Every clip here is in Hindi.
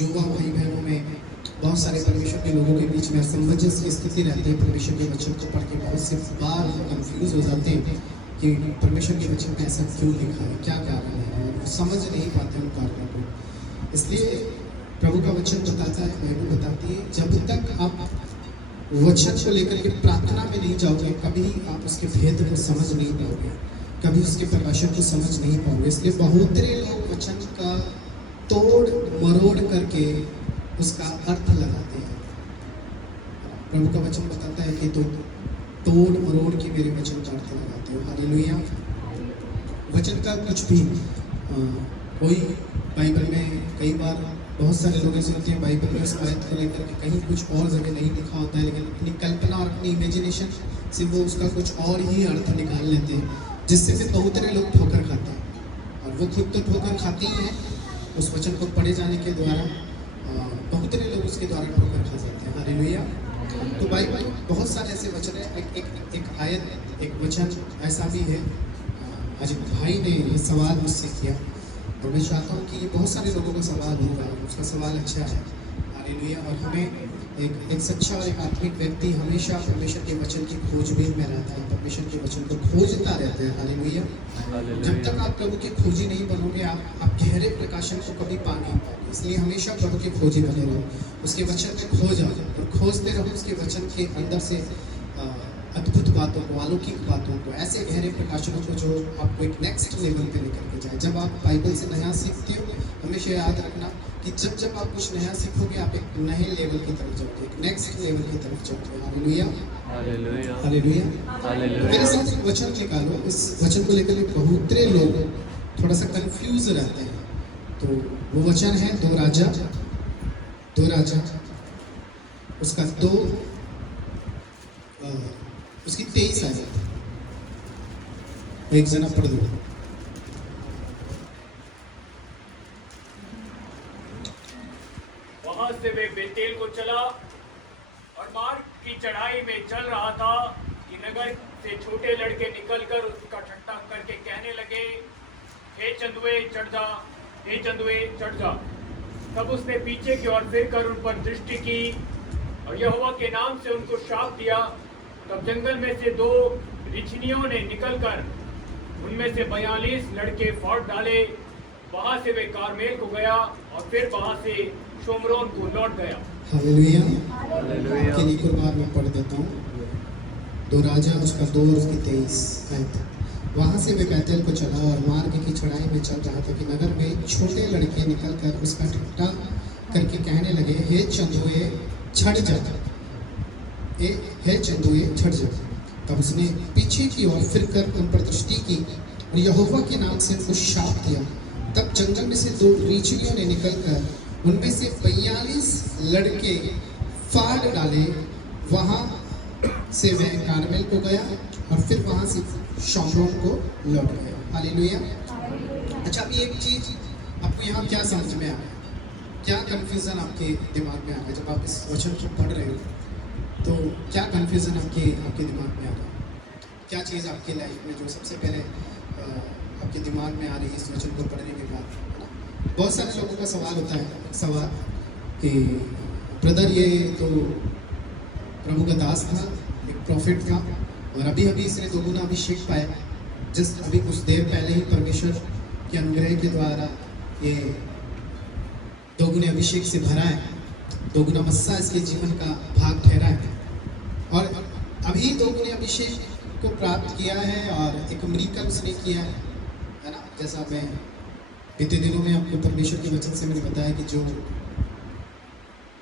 युवा भाई बहनों में बहुत सारे परमेश्वर के लोगों के बीच में असमंजस की स्थिति रहती है। परमेश्वर के वचन को पढ़ के बहुत से बार कंफ्यूज हो जाते हैं कि परमेश्वर के वचन में ऐसा क्यों लिखा है, क्या कारण है, और समझ नहीं पाते उन कारणों को। इसलिए प्रभु का वचन बताता है, बाइबल बताती है, जब तक आप वचन को लेकर के प्रार्थना में नहीं जाओगे, कभी आप उसके भेद को समझ नहीं पाओगे, कभी उसके प्रकाशन को समझ नहीं पाओगे। इसलिए बहुत लोग वचन का तोड़ मरोड़ करके उसका अर्थ लगाते हैं। प्रभु का वचन बताता है कि तो तोड़ मरोड़ के मेरे वचन का अर्थ लगाते हो। हालेलुया। वचन का कुछ भी कोई बाइबल में कई बार बहुत सारे लोग ऐसे होते हैं, बाइबल में उस आयत को लेकर के कहीं कुछ और जगह नहीं लिखा होता है, लेकिन अपनी कल्पना और अपनी इमेजिनेशन से वो उसका कुछ और ही अर्थ निकाल लेते हैं, जिससे फिर बहुत सारे लोग ठोकर खाते हैं। और वो खुद तो ठोकर खाते ही हैं, उस वचन को पढ़े जाने के द्वारा बहुत सारे लोग उसके द्वारा ठोकर खा जाते हैं। हालेलुया। तो बाइबल बहुत सारे ऐसे वचन है, एक आयत, एक वचन ऐसा भी है। आज एक भाई ने ये सवाल मुझसे किया और मैं चाहता हूँ कि ये बहुत सारे लोगों का सवाल होगा, उसका सवाल अच्छा है। हालेलुया। और हमें एक सच्चा और एक आत्मिक व्यक्ति हमेशा परमेश्वर के वचन की खोजबीन में रहता है, परमेश्वर के वचन को खोजता रहता है। हालेलुया। जब तक आप प्रभु के खोजी नहीं बनोगे, आप गहरे प्रकाशन को कभी पा नहीं पाओगे। इसलिए हमेशा प्रभु के खोजी बने रहो, उसके वचन में खो जाओ और खोजते रहो उसके वचन के अंदर से अद्भुत बातों को, अलौकिक बातों को, ऐसे गहरे प्रकाशनों को जो आपको एक नेक्स्ट लेवल पे लेकर के जाए। जब आप बाइबल से नया सीखते हो, हमेशा याद रखना कि जब आप कुछ नया सीखोगे, आप एक नए लेवल की तरफ जाओगे, एक नेक्स्ट लेवल की तरफ जाओगे। Hallelujah, hallelujah, hallelujah. मेरे साथ एक वचन निकालो। इस वचन को लेकर बहुत लोग थोड़ा सा कंफ्यूज रहते हैं। तो वो वचन है 2 राजा उसका 2 उसकी 23 आयत। एक जना पढ़ दो। वहां से वे बेतेल को चला और मार्ग की चढ़ाई में चल रहा था कि नगर से छोटे लड़के निकलकर उसका ठट्ठा करके कहने लगे, हे चंदुए चढ़ जा, हे चंदुए चढ़ जा। तब उसने पीछे की ओर फिर कर उन पर दृष्टि की और यहोवा के नाम से उनको श्राप दिया। तब जंगल में से 2 रिछनियों ने निकलकर उनमें से 42 लड़के फाड़ डाले। वहां से वे कारमेल को गया और फिर वहां से शोमरोन को लौट गया। Hallelujah, hallelujah. एक और बार मैं पढ़ देता हूँ। 2 राजा उसका 2 और उसकी 23 आयत। वहां से वे बैतल को चला और मार्ग की चढ़ाई में चल रहा था कि नगर में छोटे लड़के निकलकर उसका ठट्ठा करके कहने लगे, हे चंदुए छड़ जा, हे चंदुए छड़ जा। तब उसने पीछे की ओर फिर कर उन पर दृष्टि की और यहोवा के नाम से उनको शाप दिया। तब जंगल में से 2 रीछनियों ने निकलकर उनमें से 42 लड़के फाड़ डाले। वहां से वह कारमेल को गया और फिर वहां से शोमरोन को लौट गया। हालेलुया। अच्छा, अभी एक चीज आपको यहाँ क्या समझ में आ रहा है, क्या कंफ्यूजन आपके दिमाग में आ रहा है जब आप इस वचन को पढ़ रहे हो? तो क्या कंफ्यूजन आपके दिमाग में आ रहा है? क्या चीज़ आपके लाइफ में जो सबसे पहले आपके दिमाग में आ रही है इस वचन को पढ़ने के बाद, है ना? बहुत सारे लोगों का सवाल होता है, सवाल कि ब्रदर ये तो प्रभु का दास था, एक प्रॉफिट था, और अभी इसने 2 गुना अभिषेक पाया। जस्ट अभी कुछ देर पहले ही परमेश्वर के अनुग्रह के द्वारा ये 2 गुने अभिषेक से भरा है, 2 गुना मस्सा इसके जीवन का भाग ठहरा है, और अभी 2 गुने अभिषेक को प्राप्त किया है और एक मिरेकल उसने किया है ना? जैसा मैं बीते दिनों में आपको परमेश्वर के वचन से मैंने बताया कि जो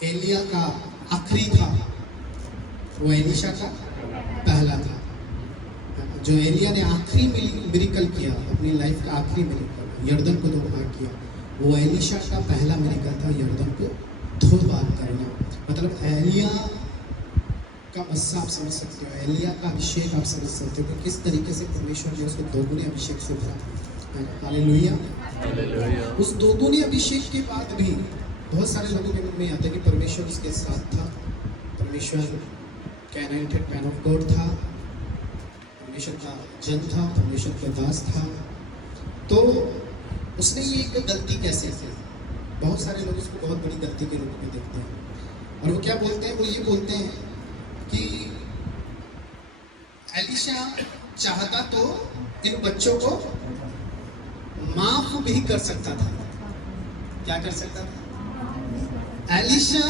एलिया का आखिरी था वो एलीशा का पहला था। जो एलिया ने आखिरी मिरेकल किया, अपनी लाइफ का आखिरी मिरेकल, यर्दन को 2 भाग किया, वो एलीशा का पहला मिरेकल था, यर्दन को 2 भाग करना। मतलब एलिया का मस्सा आप समझ सकते हो, एलिया का अभिषेक आप समझ सकते हो कि किस तरीके से परमेश्वर ने उसको 2 गुने अभिषेक से भरा। हालेलुया। उस 2 गुने अभिषेक के बाद भी बहुत सारे लोगों के मन में आता है कि परमेश्वर उसके साथ था, परमेश्वर का एनॉइंटेड मैन ऑफ गॉड था, परमेश्वर का जन था, परमेश्वर का दास था। तो उसने ये एक गलती कैसे की? बहुत सारे लोग इसको बहुत बड़ी गलती के रूप में देखते हैं। और वो क्या बोलते हैं, वो ये बोलते हैं कि एलिशा चाहता तो इन बच्चों को माफ भी कर सकता था। क्या कर सकता था? एलिशा,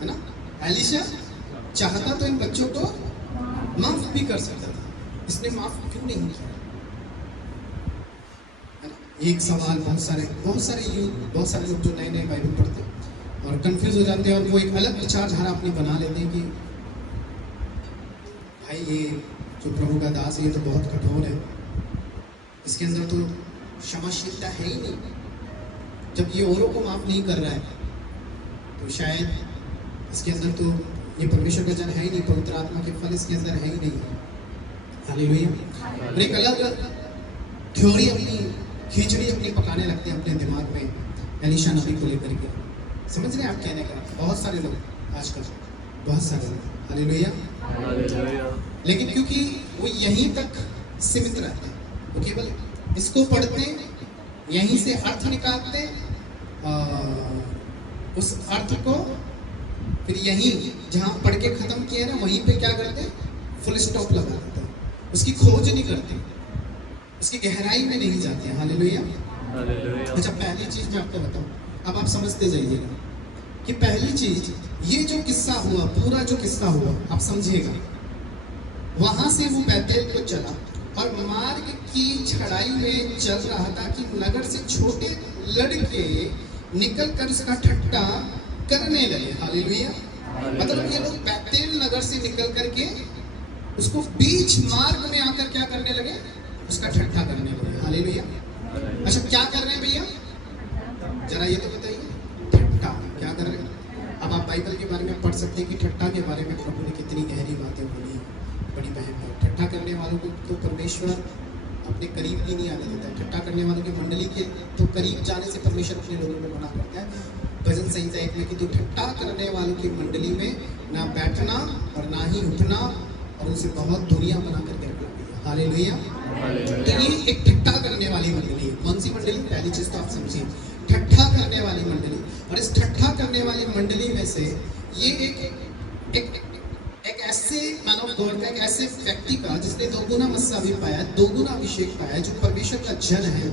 है ना, एलिशा चाहता तो इन बच्चों को माफ भी कर सकता था, इसने माफ क्यों नहीं किया? है ना, एक सवाल बहुत सारे बहुत सारे लोग जो नए नए बाइबल पढ़ते हैं और कंफ्यूज हो जाते हैं और वो एक अलग विचारधारा अपनी बना लेते हैं कि भाई ये जो प्रभु का दास है ये तो बहुत कठोर है, इसके अंदर तो क्षमाशीलता है ही नहीं, जब ये औरों को माफ नहीं कर रहा है तो शायद इसके अंदर तो ये परमेश्वर का जन है ही नहीं, पवित्र आत्मा के फल इसके अंदर है ही नहीं। हालेलुया। और एक अलग थ्योरी अपनी खिचड़ी अपनी पकाने लगते हैं अपने दिमाग में एलिशा नबी को लेकर के। समझ रहे हैं आप कहने का? बहुत सारे लोग आजकल, बहुत सारे लोग, हालेलुया। लेकिन क्योंकि वो यहीं तक सीमित रहते हैं, वो केवल इसको पढ़ते, यहीं से अर्थ निकालते, उस अर्थ को फिर यहीं जहाँ पढ़ के खत्म किए ना वहीं पे क्या करते, फुल स्टॉप लगा देते हैं, उसकी खोज नहीं करते, उसकी गहराई में नहीं जाते हैं। हालेलुया। अच्छा, पहली चीज मैं आपको बताऊं, अब आप समझते जाइएगा कि पहली चीज ये जो किस्सा हुआ, पूरा जो किस्सा हुआ आप समझिएगा, वहां से वो बैतेल को चला और मार्ग की चढ़ाई में चल रहा था कि नगर से छोटे लड़के निकल कर उसका ठट्टा करने लगे। हालेलुया। मतलब ये लोग बैतेल नगर से निकल करके उसको बीच मार्ग में आकर क्या करने लगे, उसका ठट्ठा करने लगे। हालेलुया। अच्छा, क्या कर रहे हैं भैया, जरा ये तो बताइए, ठट्ठा क्या कर रहे हैं? अब आप बाइबल के बारे में पढ़ सकते हैं कि ठट्ठा के बारे में प्रभु ने कितनी गहरी बातें बोली। बड़ी बहन, ठट्ठा करने वालों को तो परमेश्वर अपने करीब ही नहीं आने देता है। ठट्ठा करने वालों की मंडली के तो करीब जाने से परमेश्वर अपने लोगों को मना करता है। भजन संहिता 1 में कि तू ठट्ठा करने वालों की मंडली में ना बैठना और ना ही उठना, और उसे बहुत दूरियां बना करके रखना है। हालेलुया। तो ये एक ठट्ठा करने वाली मंडली है। कौन सी मंडली? पहली चीज तो आप समझिए, ठट्ठा करने वाली मंडली। और इस ठट्ठा करने वाली मंडली में से ये एक ऐसे मानव गॉड का, एक ऐसे व्यक्ति का जिसने दोगुना मस्सा भी पाया, दोगुना अभिषेक पाया, जो परमेश्वर का जन है,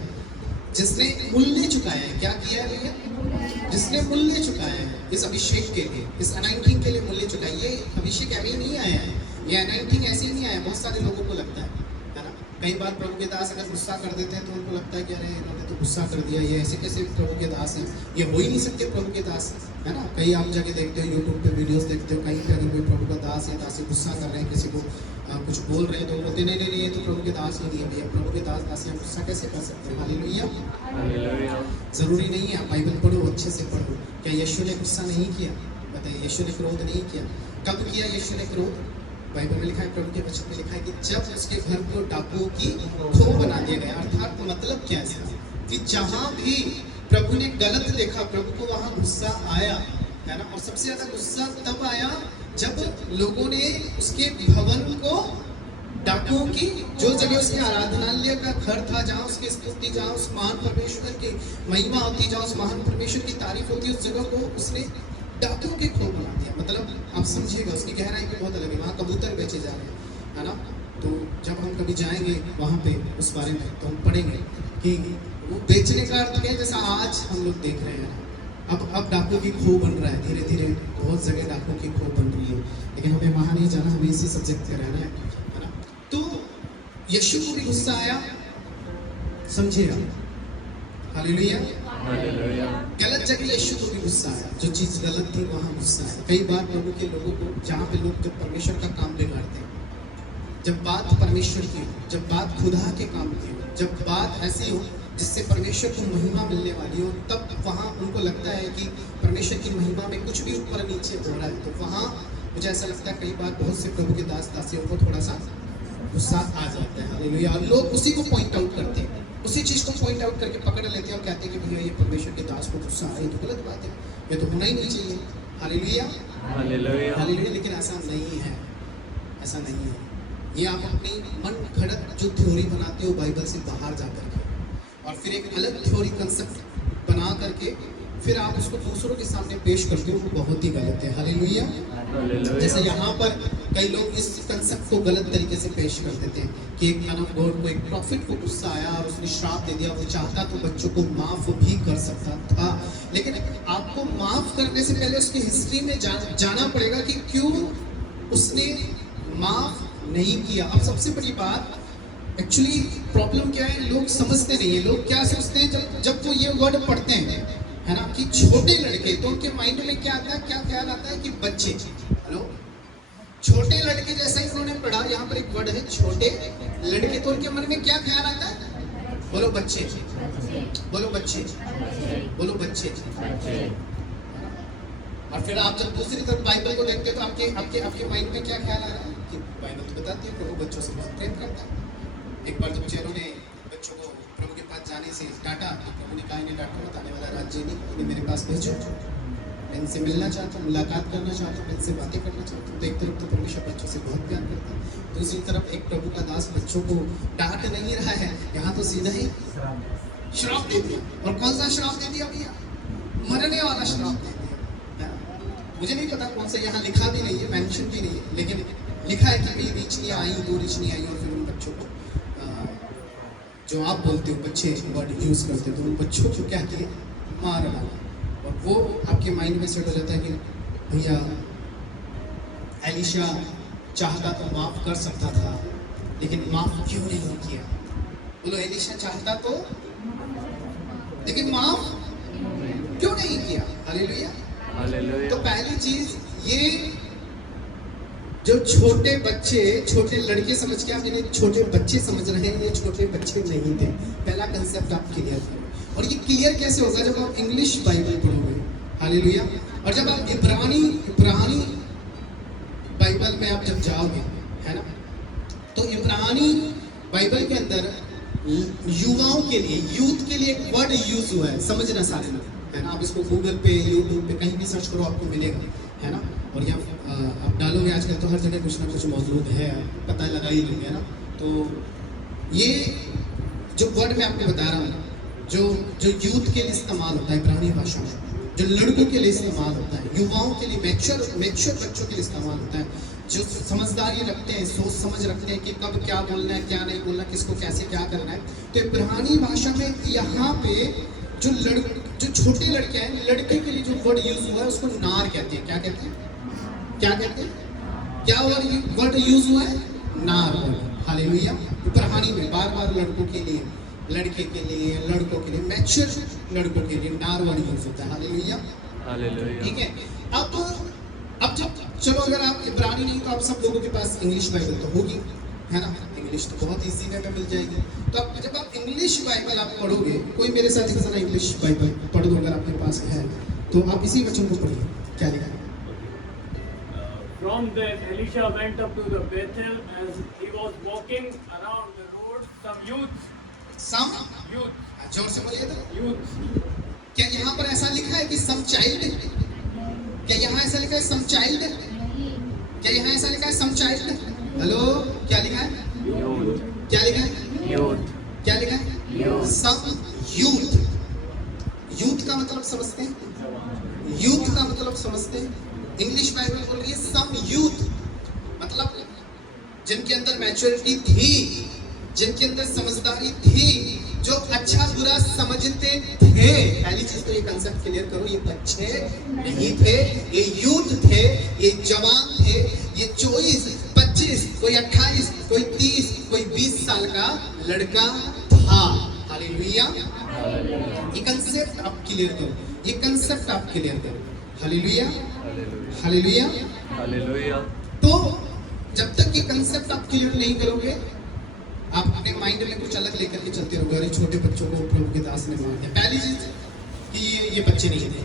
जिसने मूल्य चुकाया है। क्या किया है भैया? जिसने मूल्य चुकाया है इस अभिषेक के लिए, इस अनाइंटिंग के लिए मूल्य चुकाया। ये अभिषेक ऐसे नहीं आया है, ये अनाइंटिंग ऐसे ही नहीं आया। बहुत सारे लोगों को लगता है ना, कई बार प्रभु के दास अगर गुस्सा कर देते हैं तो उनको लगता है कि अरे इन्होंने तो गुस्सा कर दिया, ये ऐसे कैसे प्रभु के दास हैं, ये हो ही नहीं सकते प्रभु के दास, है ना। कई आप जगह देखते हो, यूट्यूब पे वीडियोस देखते हो, कहीं पे अगर कोई प्रभु का दास है, दासी गुस्सा कर रहे हैं, किसी को कुछ बोल रहे हैं तो बोलते नहीं नहीं, ये तो प्रभु के दास ही नहीं है भैया, प्रभु के दास दासियां गुस्सा कैसे कर सकते हैं? हालेलुया। जरूरी नहीं है, आप बाइबल पढ़ो, अच्छे से पढ़ो। क्या यीशु ने गुस्सा नहीं किया? बताइए, यीशु ने क्रोध नहीं किया? कब किया यीशु ने क्रोध? बाइबल में लिखा है, प्रभु के वचन में लिखा है कि जब उसके घर को डाकुओं की खो बना दिया गया। अर्थात मतलब क्या है कि जहां भी प्रभु ने गलत देखा, प्रभु को वहां गुस्सा आया, है ना। और सबसे ज्यादा गुस्सा तब आया जब लोगों ने उसके भवन को, डाकुओं की जो जगह उसके आराधनालय का घर था, जहाँ उसकी स्तुति, जहाँ उस महान परमेश्वर की महिमा होती, जहाँ उस महान परमेश्वर की तारीफ होती, उस जगह को उसने डाकुओं के खो बना दिया। मतलब आप समझिएगा, उसकी गहराई भी बहुत अलग है। वहाँ कबूतर बेचे जा रहे हैं, है ना। तो जब हम कभी जाएंगे वहाँ पे उस बारे में तो हम पढ़ेंगे कि वो बेचने का अर्थ क्या है, जैसा आज हम लोग देख रहे हैं। अब डाकुओं की खो बन रहा है, धीरे धीरे बहुत जगह डाकुओं की खो बन रही है, लेकिन हमें वहाँ नहीं जाना, हमें इसी सब्जेक्ट पे रहना है ना। तो यीशु को भी गुस्सा आया, समझिएगा। हालेलुया। गलत जगह यीशु को भी गुस्सा आया, जो चीज गलत थी वहाँ गुस्सा आया। कई बार प्रभु के लोगों को, जहाँ पे लोग जब परमेश्वर का काम बिगाड़ते हैं, जब बात परमेश्वर की हो, जब बात खुदा के काम की हो, जब बात ऐसी हो जिससे परमेश्वर को महिमा मिलने वाली हो, तब वहाँ उनको लगता है कि परमेश्वर की महिमा में कुछ भी ऊपर नीचे हो रहा है। तो वहाँ मुझे ऐसा लगता है कई बार बहुत से प्रभु के दास दासियों को थोड़ा सा गुस्सा आ जाता है। हालेलुया। और लोग उसी को पॉइंट आउट करते हैं, उसी चीज को पॉइंट आउट करके पकड़ लेते हैं और कहते हैं कि भैया ये परमेश्वर के दास को गुस्सा आ, ये तो गलत बात है, ये तो होना ही नहीं चाहिए। हालेलुया। हालेलुया। लेकिन ऐसा नहीं है, ऐसा नहीं है। ये आप अपनी मन घड़त जो थ्योरी बनाते हो बाइबल से बाहर जा करके, और फिर एक अलग थ्योरी कंसेप्ट बना करके फिर आप उसको दूसरों के सामने पेश करते हो, वो बहुत ही गलत है। हालेलुया। हालेलुया। जैसे यहाँ पर कई लोग इस कंसेप्ट को गलत तरीके से पेश कर देते हैं कि एक मैन ऑफ गॉड को, एक प्रॉफिट को गुस्सा आया और उसने श्राप दे दिया। वो चाहता तो बच्चों को माफ भी कर सकता था, लेकिन आपको माफ करने से पहले उसकी हिस्ट्री में जाना पड़ेगा कि क्यों उसने माफ नहीं किया। अब सबसे बड़ी बात, एक्चुअली प्रॉब्लम क्या है, लोग समझते नहीं है। लोग क्या सोचते हैं जब वो ये वर्ड पढ़ते हैं, है ना, कि छोटे लड़के, तो उनके माइंड में क्या आता है, क्या ख्याल आता है कि बच्चे। हेलो, छोटे लड़के जैसा ही उन्होंने पढ़ा, यहाँ पर एक वर्ड है छोटे लड़के, तो उनके मन में क्या ख्याल आता है? बोलो बच्चे, बोलो बच्चे, बोलो बच्चे। और फिर आप जब दूसरी तरफ बाइबल को देखते हो तो आपके आपके आपके माइंड में क्या ख्याल आ रहा है कि बाइबल तो बताती है प्रभु बच्चों से बहुत प्रेम करता है। एक बार जब चेरों ने बच्चों को प्रभु के पास जाने से डांटा, तो प्रभु ने कहा इन्हें डांटो मत, आने वाला राज्य नहीं, इन्हें मेरे पास भेजो। मैं इनसे मिलना चाहता हूँ, मुलाकात करना चाहता हूँ, इनसे बातें करना चाहता हूँ। तो एक तरफ तो परमेश्वर बच्चों से बहुत प्यार करता है, दूसरी तरफ एक प्रभु का दास बच्चों को डांट नहीं रहा है, यहाँ तो सीधा ही श्राप दे दिया। और कौन सा श्राप दे दिया भैया? मरने वाला श्राप दे दिया। मुझे नहीं पता कौन सा, यहाँ लिखा भी नहीं है, मेंशन भी नहीं है, लेकिन लिखा है कि भाई रीचनियाँ आई, 2 रीचनियाँ आई, और फिर उन बच्चों को जो आप बोलते हो बच्चे वर्ड यूज़ करते हो, तो उन बच्चों को क्या किए? मार डाला। और वो आपके माइंड में सेट हो जाता है कि भैया एलिशा चाहता तो माफ कर सकता था, लेकिन माफ क्यों नहीं किया? बोलो, एलिशा चाहता तो, लेकिन माफ क्यों नहीं किया? हालेलुया। हालेलुया। तो पहली चीज, ये जो छोटे बच्चे, छोटे लड़के समझ के आप इन्हें छोटे बच्चे समझ रहे हैं, ये छोटे बच्चे नहीं थे। पहला कंसेप्ट आप क्लियर करो। और ये क्लियर कैसे होगा? जब आप इंग्लिश बाइबल पढ़ोगे। हालेलुया। और जब आप इब्रानी बाइबल में आप जब जाओगे, है ना, तो इब्रानी बाइबल के अंदर युवाओं के लिए, यूथ के लिए एक वर्ड यूज हुआ है, समझना सारे लोग, है ना। आप इसको गूगल पे, यूट्यूब पे कहीं भी सर्च करो, आपको मिलेगा, है ना। और यहाँ आप डालोगे, आजकल तो हर जगह कुछ ना कुछ मौजूद है, पता लगा ही लोगे, है ना। तो ये जो वर्ड मैं आपको बता रहा हूँ, जो यूथ के लिए इस्तेमाल होता है इब्रानी भाषा में, जो लड़कों के लिए इस्तेमाल होता है, युवाओं के लिए, मैच्योर बच्चों के लिए इस्तेमाल होता है, जो समझदारी रखते हैं, सोच समझ रखते हैं कि कब क्या बोलना है, क्या नहीं बोलना, किसको कैसे क्या करना है। तो इब्रानी भाषा में यहाँ पे जो छोटे लड़के हैं, लड़के के लिए जो वर्ड यूज हुआ है उसको नार कहते हैं। क्या कहते हैं? क्या कहते हैं? क्या वर्ड यूज हुआ है? नार वर्ड। हालेलुया। इब्रानी में बार बार लड़कों के लिए, लड़के के लिए, लड़कों के लिए, मैच्योर लड़कों के लिए नार वर्ड यूज होता है। हालेलुया। हालेलुया। ठीक है। अब जब चलो, अगर आप इब्रानी नहीं तो आप सब लोगों के पास इंग्लिश बाइबल तो होगी, है ना। इंग्लिश तो बहुत इजी वे में मिल जाएगी। तो अब जब आप इंग्लिश बाइबल आप पढ़ोगे, कोई मेरे साथ एक जना इंग्लिश बाइबल पढ़ दो अगर आपके पास है, तो आप इसी वचन को पढ़िए। क्या लिखा है? From then Elisha went up to the Bethel. As he was walking around the road, some youth, जोर से बोलिए तो, youth. क्या यहाँ पर ऐसा लिखा है कि some child? क्या यहाँ ऐसा लिखा है some child? क्या यहाँ ऐसा लिखा है some child? हेलो, क्या लिखा है? Youth. क्या लिखा है? Youth. क्या लिखा है? Youth. some youth. यूथ का मतलब समझते हैं? यूथ का मतलब समझते हैं? इंग्लिश बाइबल बोल रही है सम यूथ, मतलब जिनके अंदर मैच्योरिटी थी, जिनके अंदर समझदारी थी, जो अच्छा बुरा समझते थे। पहली चीज तो ये कंसेप्ट क्लियर करो, ये बच्चे नहीं थे, ये यूथ थे, ये जवान थे, ये 24, 25, कोई 28, कोई 30, कोई 20 साल का लड़का था। हालेलुया। ये कंसेप्ट आप क्लियर करो, ये कंसेप्ट आप क्लियर करो। हालेलुया। हालेलुया। हालेलुया। तो जब तक ये कंसेप्ट आप क्लियर नहीं करोगे, आप अपने माइंड में कुछ अलग लेकर के चलते रहोगे। अरे छोटे बच्चों को प्रभु के दास ने मार दिया। पहली चीज कि ये बच्चे नहीं थे,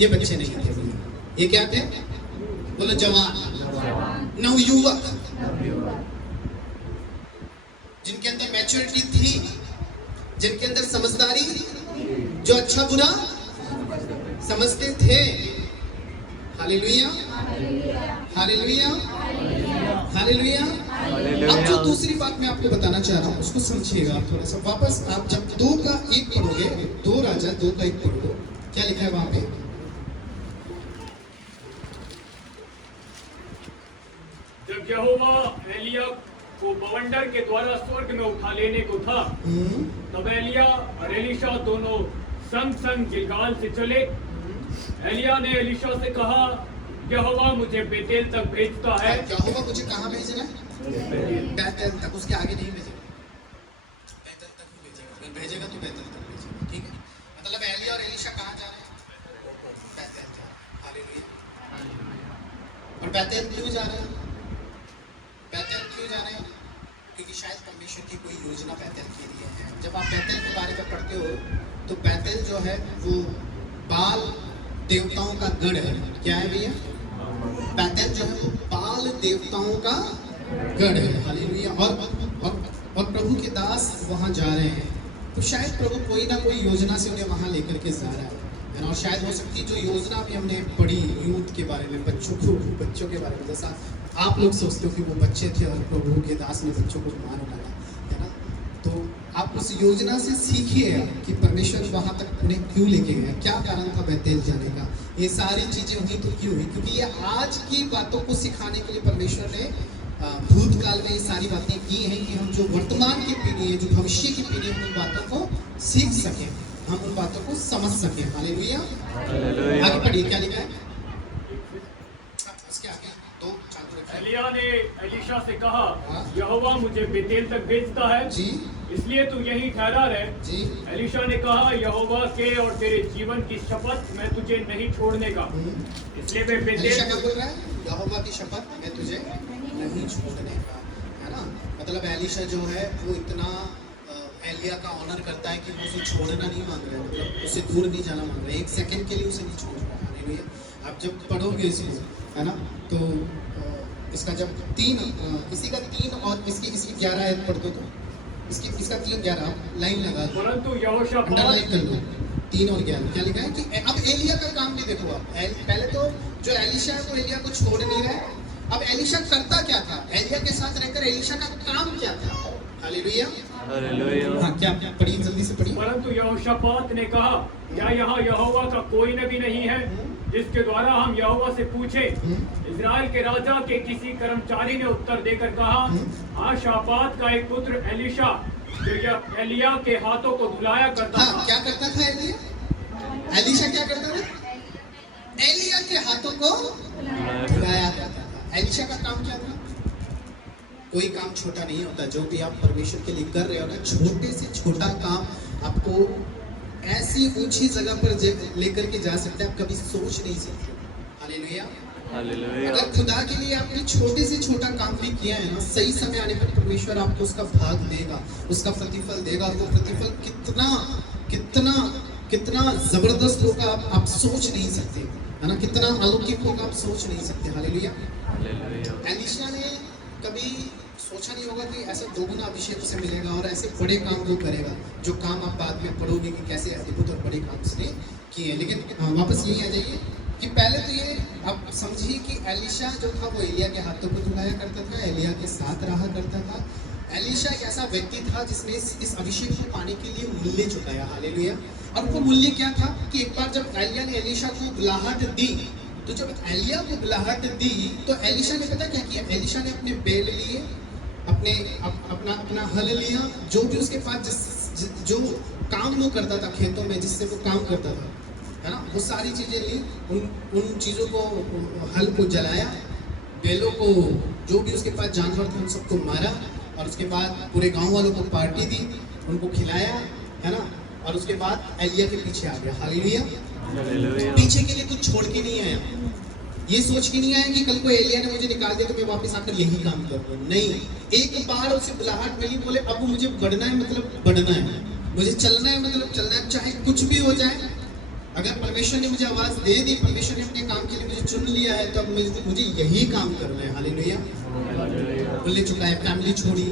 ये बच्चे नहीं थे भैया, ये क्या थे? बोलो जवान, नवयुवक, जिनके अंदर मैच्योरिटी थी, जिनके अंदर समझदारी, जो अच्छा बुरा समझते थे। हालेलुया। हालेलुया। हालेलुया। अब जो दूसरी बात मैं आपको बताना चाह रहा हूँ उसको समझिएगा आप थोड़ा सा वापस। आप जब 2 का 1 पढ़ोगे, 2 राजा 2 का 1 पढ़ो, क्या लिखा है वहां पे? जब यहोवा एलिया को बवंडर के द्वारा स्वर्ग में उठा लेने को था, तब एलिया और एलीशा दोनों संग संग गिलगाल से चले। एलिया ने एलीशा से कहा, यहोवा मुझे बेतेल तक भेजता है। यहोवा मुझे कहाँ भेजना है? बेतेल तक, उसके आगे नहीं भेजेगा, बेतेल तक ही भेजेगा। अगर भेजेगा तो बेतेल तक भेजेगा, ठीक है? मतलब एलिया और एलीशा कहाँ जा रहे हैं? बेतेल जा रहे हैं। हालेलुया। और बेतेल क्यों जा रहे हैं? बेतेल क्यों जा रहे हैं? क्योंकि शायद परमेश्वर की कोई योजना बेतेल के लिए है। जब आप बेतेल के बारे में पढ़ते हो तो बेतेल जो है वो बाल देवताओं का गढ़ है। क्या है भैया? बेतेल जो है वो बाल देवताओं का गढ़ है। हालेलुया। और प्रभु के दास वहां जा रहे हैं, तो शायद प्रभु कोई ना कोई योजना से उन्हें वहां लेकर के जा रहा है। और शायद हो सकती है जो योजना भी हमने पढ़ी यूथ के बारे में, बच्चों के बारे में, जैसा आप लोग सोचते हो कि वो बच्चे थे और प्रभु के दास ने बच्चों को मार डाला, है ना? तो आप उस योजना से सीखिए कि परमेश्वर वहां तक उन्हें क्यों लेके गया, क्या कारण था बेतेल जाने का। ये सारी चीजें हुई तो क्यों हुई? क्योंकि ये आज की बातों को सिखाने के लिए परमेश्वर ने भूतकाल में ये सारी बातें की हैं कि हम जो वर्तमान की पीढ़ी है, जो भविष्य की पीढ़ी है, हम उन बातों को सीख सकें, हम उन बातों को समझ सकें। हालेलुया। आगे पढ़िए, क्या लिखा है इसके आगे? 2 चालू रखिए। एलिया ने एलीशा से कहा, यहोवा मुझे बेतेल तक भेजता है जी, इसलिए तू यहीं ठहरा रहे। जी। एलीशा ने कहा, यहोवा के और तेरे जीवन की शपथ, मैं तुझे नहीं छोड़ने का। इसलिए मैं एलीशा बेतेल क्या बोल रहा है? यहोवा की शपथ, मैं तुझे नहीं छोड़ने का, है ना? मतलब एलीशा जो है वो इतना एलिया का ऑनर करता है कि वो उसे छोड़ना नहीं मांग रहा है, मतलब उसे दूर नहीं जाना मांग रहा है, 1 सेकंड के लिए उसे नहीं छोड़ रहा है। हालेलुया। आप जब पढ़ोगे इसको, है ना, तो इसका जब 3 इसी का 3 और इसकी 11 आयत पढ़ दो, तो इसका 3 11 लाइन लगा दो, परंतु यहोशापात अंडरलाइन कर लो। 3 और 11 क्या लिखा है कि अब एलिया का काम भी देखो आप। पहले तो जो एलीशा है वो एलिया को छोड़ नहीं रहा है। अब एलीशा करता क्या था? एलिया के साथ रहकर एलीशा का काम क्या था? हालेलुया। हाँ, क्या पढ़िए, जल्दी से पढ़िए। परंतु यहोशापात ने कहा, क्या यहाँ यहोवा का कोई नबी नहीं है जिसके द्वारा हम यहोवा से पूछें? इजराइल के राजा के किसी कर्मचारी ने उत्तर देकर कहा, आज शापात का एक पुत्र एलीशा जो एलिया के हाथों को धुलाया करता था। क्या करता था एलिया? एलीशा क्या करता था? एलिया के हाथों को धुलाया करता था। एलीशा का काम क्या था? कोई काम छोटा नहीं होता। जो भी आप परमेश्वर के लिए कर रहे हो ना, छोटे से छोटा काम आपको ऐसी ऊंची जगह पर लेकर के जा सकते हैं, आप कभी सोच नहीं सकते। हालेलुया। अगर खुदा के लिए आपने छोटे से छोटा काम भी किया है ना, सही समय आने पर परमेश्वर आपको उसका भाग देगा, उसका प्रतिफल देगा। और वो प्रतिफल कितना कितना कितना जबरदस्त होगा आप सोच नहीं सकते, है ना? कितना अलौकिक होगा आप सोच नहीं सकते। हालेलुया। एलीशा ने कभी सोचा नहीं होगा कि ऐसा दोगुना अभिषेक उसे मिलेगा और ऐसे बड़े काम वो करेगा, जो काम आप बाद में पढ़ोगे कि कैसे अद्भुत और बड़े काम उसने किए। लेकिन वापस यही आ जाइए कि पहले तो ये आप समझिए कि एलीशा जो था वो एलिया के हाथों को धुलाया करता था, एलिया के साथ रहा करता था। एलीशा एक ऐसा व्यक्ति था जिसने इस अभिषेक को पाने के लिए मूल्य चुकाया। हालेलुया। और वो मूल्य क्या था कि एक बार जब एलिया ने एलीशा को बुलाहट दी, तो जब एलिया को बुलाहट दी तो एलीशा ने पता क्या किया? एलीशा ने अपने बैल लिए, अपना हल लिया, जो भी उसके पास जो काम वो करता था खेतों में, जिससे वो काम करता था, है ना, वो सारी चीजें ली, उन चीजों को, हल को जलाया, बैलों को, जो भी उसके पास जानवर थे उन सबको मारा, और उसके बाद पूरे गांव वालों को पार्टी दी, उनको खिलाया, है ना, और उसके बाद एलिया के पीछे आ गया। हालेलुया। पीछे के लिए कुछ छोड़ के नहीं आया, ये सोच के नहीं आया कि कल को एलिया ने मुझे निकाल दिया तो मैं वापस आकर यही काम कर रहा हूँ। नहीं, एक बार उसे बुलाहट मिली, बोले अब मुझे बढ़ना है, मतलब बढ़ना है, मुझे चलना है, मतलब चलना है, चाहे कुछ भी हो जाए। अगर परमेश्वर ने मुझे आवाज दे दी, परमेश्वर ने अपने काम के लिए मुझे चुन लिया है, तो अब मुझे यही काम करना है। हालेलुया। बोले चुका है, फैमिली छोड़ी,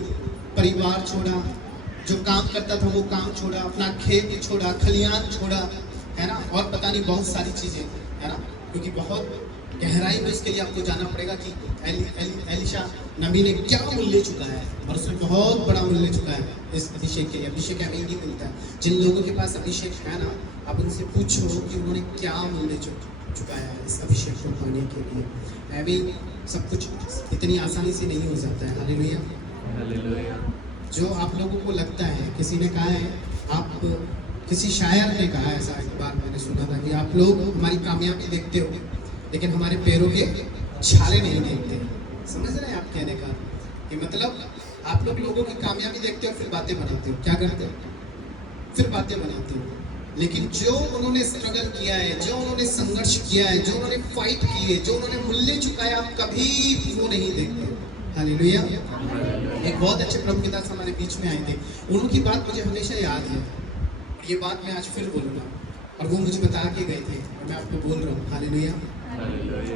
परिवार छोड़ा, जो काम करता था वो काम छोड़ा, अपना खेत छोड़ा, खलियान छोड़ा, है ना, और पता नहीं बहुत सारी चीजें, है ना, क्योंकि बहुत गहराई में इसके लिए आपको जाना पड़ेगा कि एलिशा नबी ने क्या मूल्य चुका है, और उसने बहुत बड़ा मूल्य चुका है इस अभिषेक के लिए। अभिषेक हमें ही मिलता है। जिन लोगों के पास अभिषेक है ना, आप उनसे पूछो कि उन्होंने क्या मूल्य चुका है इस अभिषेक को पाने के लिए। अभी सब कुछ इतनी आसानी से नहीं हो जाता है। Hallelujah, hallelujah. जो आप लोगों को लगता है, किसी ने कहा है, आप किसी शायर ने कहा है, ऐसा एक बार मैंने सुना था कि आप लोग हमारी कामयाबी देखते हो लेकिन हमारे पैरों के छाले नहीं देखते। समझ रहे हैं आप कहने का कि मतलब आप लोगों की कामयाबी देखते हो फिर बातें बनाते हो। क्या करते हो? फिर बातें बनाते हो। लेकिन जो उन्होंने स्ट्रगल किया है, जो उन्होंने संघर्ष किया है, जो उन्होंने फाइट की है, जो उन्होंने मूल्य चुकाया, आप कभी वो नहीं देखते। हालेलुया। एक बहुत अच्छे प्रभु के दास हमारे बीच में आए थे, उनकी बात मुझे हमेशा याद है, और ये बात मैं आज फिर बोलूँगा, और वो मुझे बता के गए थे और मैं आपको बोल रहा हूँ। हालेलुया।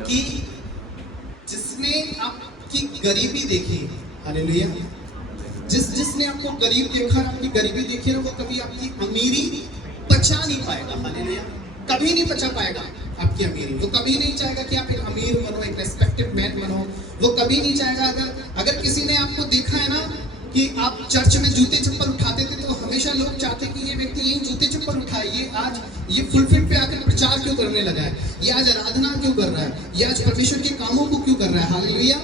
कि जिसने आपकी गरीबी देखी, हालेलुया, जिसने आपको गरीब देखा, आपकी गरीबी देखी ना, वो कभी आपकी अमीरी पचा नहीं पाएगा। हालेलुया, कभी नहीं पचा पाएगा आपकी अमीरी। वो कभी नहीं चाहेगा कि आप एक अमीर बनो, एक रेस्पेक्टेड मैन बनो। वो कभी नहीं चाहेगा। अगर किसी ने आपको देखा है ना कि आप चर्च में जूते चप्पल उठाते थे, तो हमेशा लोग चाहते कि ये व्यक्ति यही जूते चप्पल उठाए, ये आज ये फुलफिल पे आकर प्रचार क्यों करने लगा है, ये आज आराधना क्यों कर रहा है, ये आज परमेश्वर के कामों को क्यों कर रहा है। Hallelujah,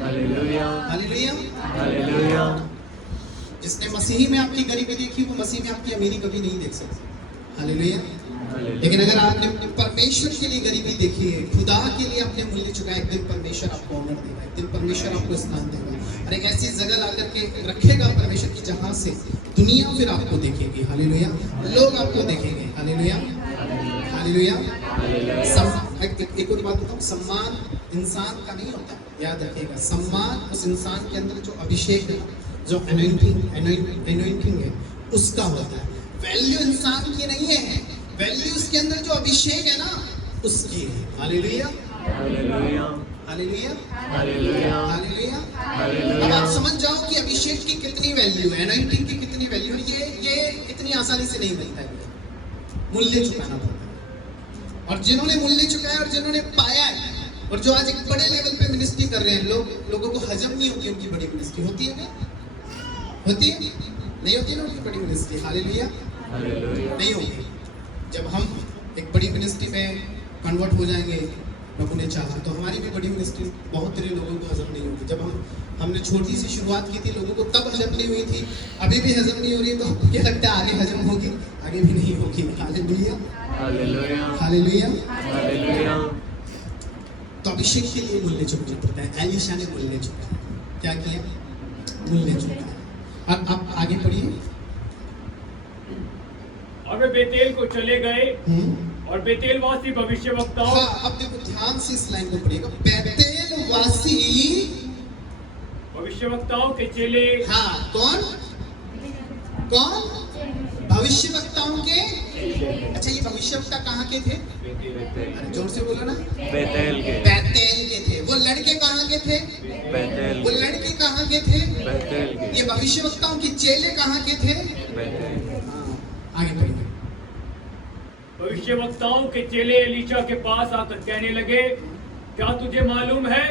hallelujah, hallelujah, hallelujah. जिसने मसीही में आपकी गरीबी देखी, वो मसीह में आपकी अमीरी कभी नहीं देख सकता। हालेलुया। लेकिन अगर आपने परमेश्वर के लिए गरीबी देखी है, खुदा के लिए आपने मूल्य चुका है, एक दिन परमेश्वर आपको ऑनर देगा, एक दिन परमेश्वर आपको स्थान देगा, और एक ऐसी जगह ला करके रखेगा परमेश्वर की जहां से दुनिया फिर आपको देखेगी। हालेलुया, लोग आपको देखेंगे। Hallelujah, hallelujah. एक और बात बताऊं, सम्मान इंसान का नहीं होता, याद रखिएगा। सम्मान उस इंसान के अंदर जो अभिषेक है, जो एनोइंटिंग है, उसका होता है। वैल्यू इंसान की नहीं है, वैल्यू उसके अंदर जो अभिषेक है ना, उसकी है। Hallelujah, hallelujah, hallelujah, hallelujah, hallelujah. Hallelujah. अब आप समझ जाओ कि अभिषेक की कितनी वैल्यू है, एनोइंटिंग की कितनी वैल्यू है। ये इतनी आसानी से नहीं मिलता है, मूल्य चुकाना पड़ता है। और जिन्होंने मूल्य चुकाया और जिन्होंने पाया है, और जो आज एक बड़े लेवल पे मिनिस्ट्री कर रहे हैं, लोगों को हजम नहीं होती उनकी बड़ी मिनिस्ट्री। होती है क्या? होती है? नहीं होती ना उनकी बड़ी मिनिस्ट्री। Hallelujah, hallelujah. नहीं होगी। जब हम एक बड़ी मिनिस्ट्री में कन्वर्ट हो जाएंगे, प्रभु ने चाहा, तो हमारी भी बड़ी मिनिस्ट्री बहुत सारे लोगों को हजम नहीं होगी। जब हमने छोटी सी शुरुआत की थी, लोगों को तब हजम नहीं हुई थी, अभी भी हजम नहीं हो रही, तो आपको क्या लगता है आगे हजम होगी? आगे भी नहीं होगी। Hallelujah, hallelujah, hallelujah. हालेलुया। तो अभिषेक के लिए मूल्य चुकाना पड़ता है। एलिशा ने मूल्य चुकाया। क्या किया? मूल्य चुकाया। अब आप आगे पढ़िए। और वे बेतेल को चले गए, और बेतेलवासी भविष्यवक्ताओं, हाँ, अब देखो ध्यान से इस लाइन को पढ़िएगा। बेतेलवासी भविष्यवक्ताओं के चेले, हाँ, कौन कौन? भविष्यवक्ताओं के। अच्छा, ये भविष्यवक्ता कहाँ के थे? अरे जोर से बोलो ना। बेतेल के, बेतेल के थे। वो लड़के कहाँ के थे? बेतेल वो लड़के कहाँ के थे? बेतेल के, ये भविष्यवक्ताओं के चेले कहाँ के थे? बेतेल। आगे बढ़िए। भविष्यवक्ताओं के चेले एलीशा के पास आकर कहने लगे, क्या तुझे मालूम है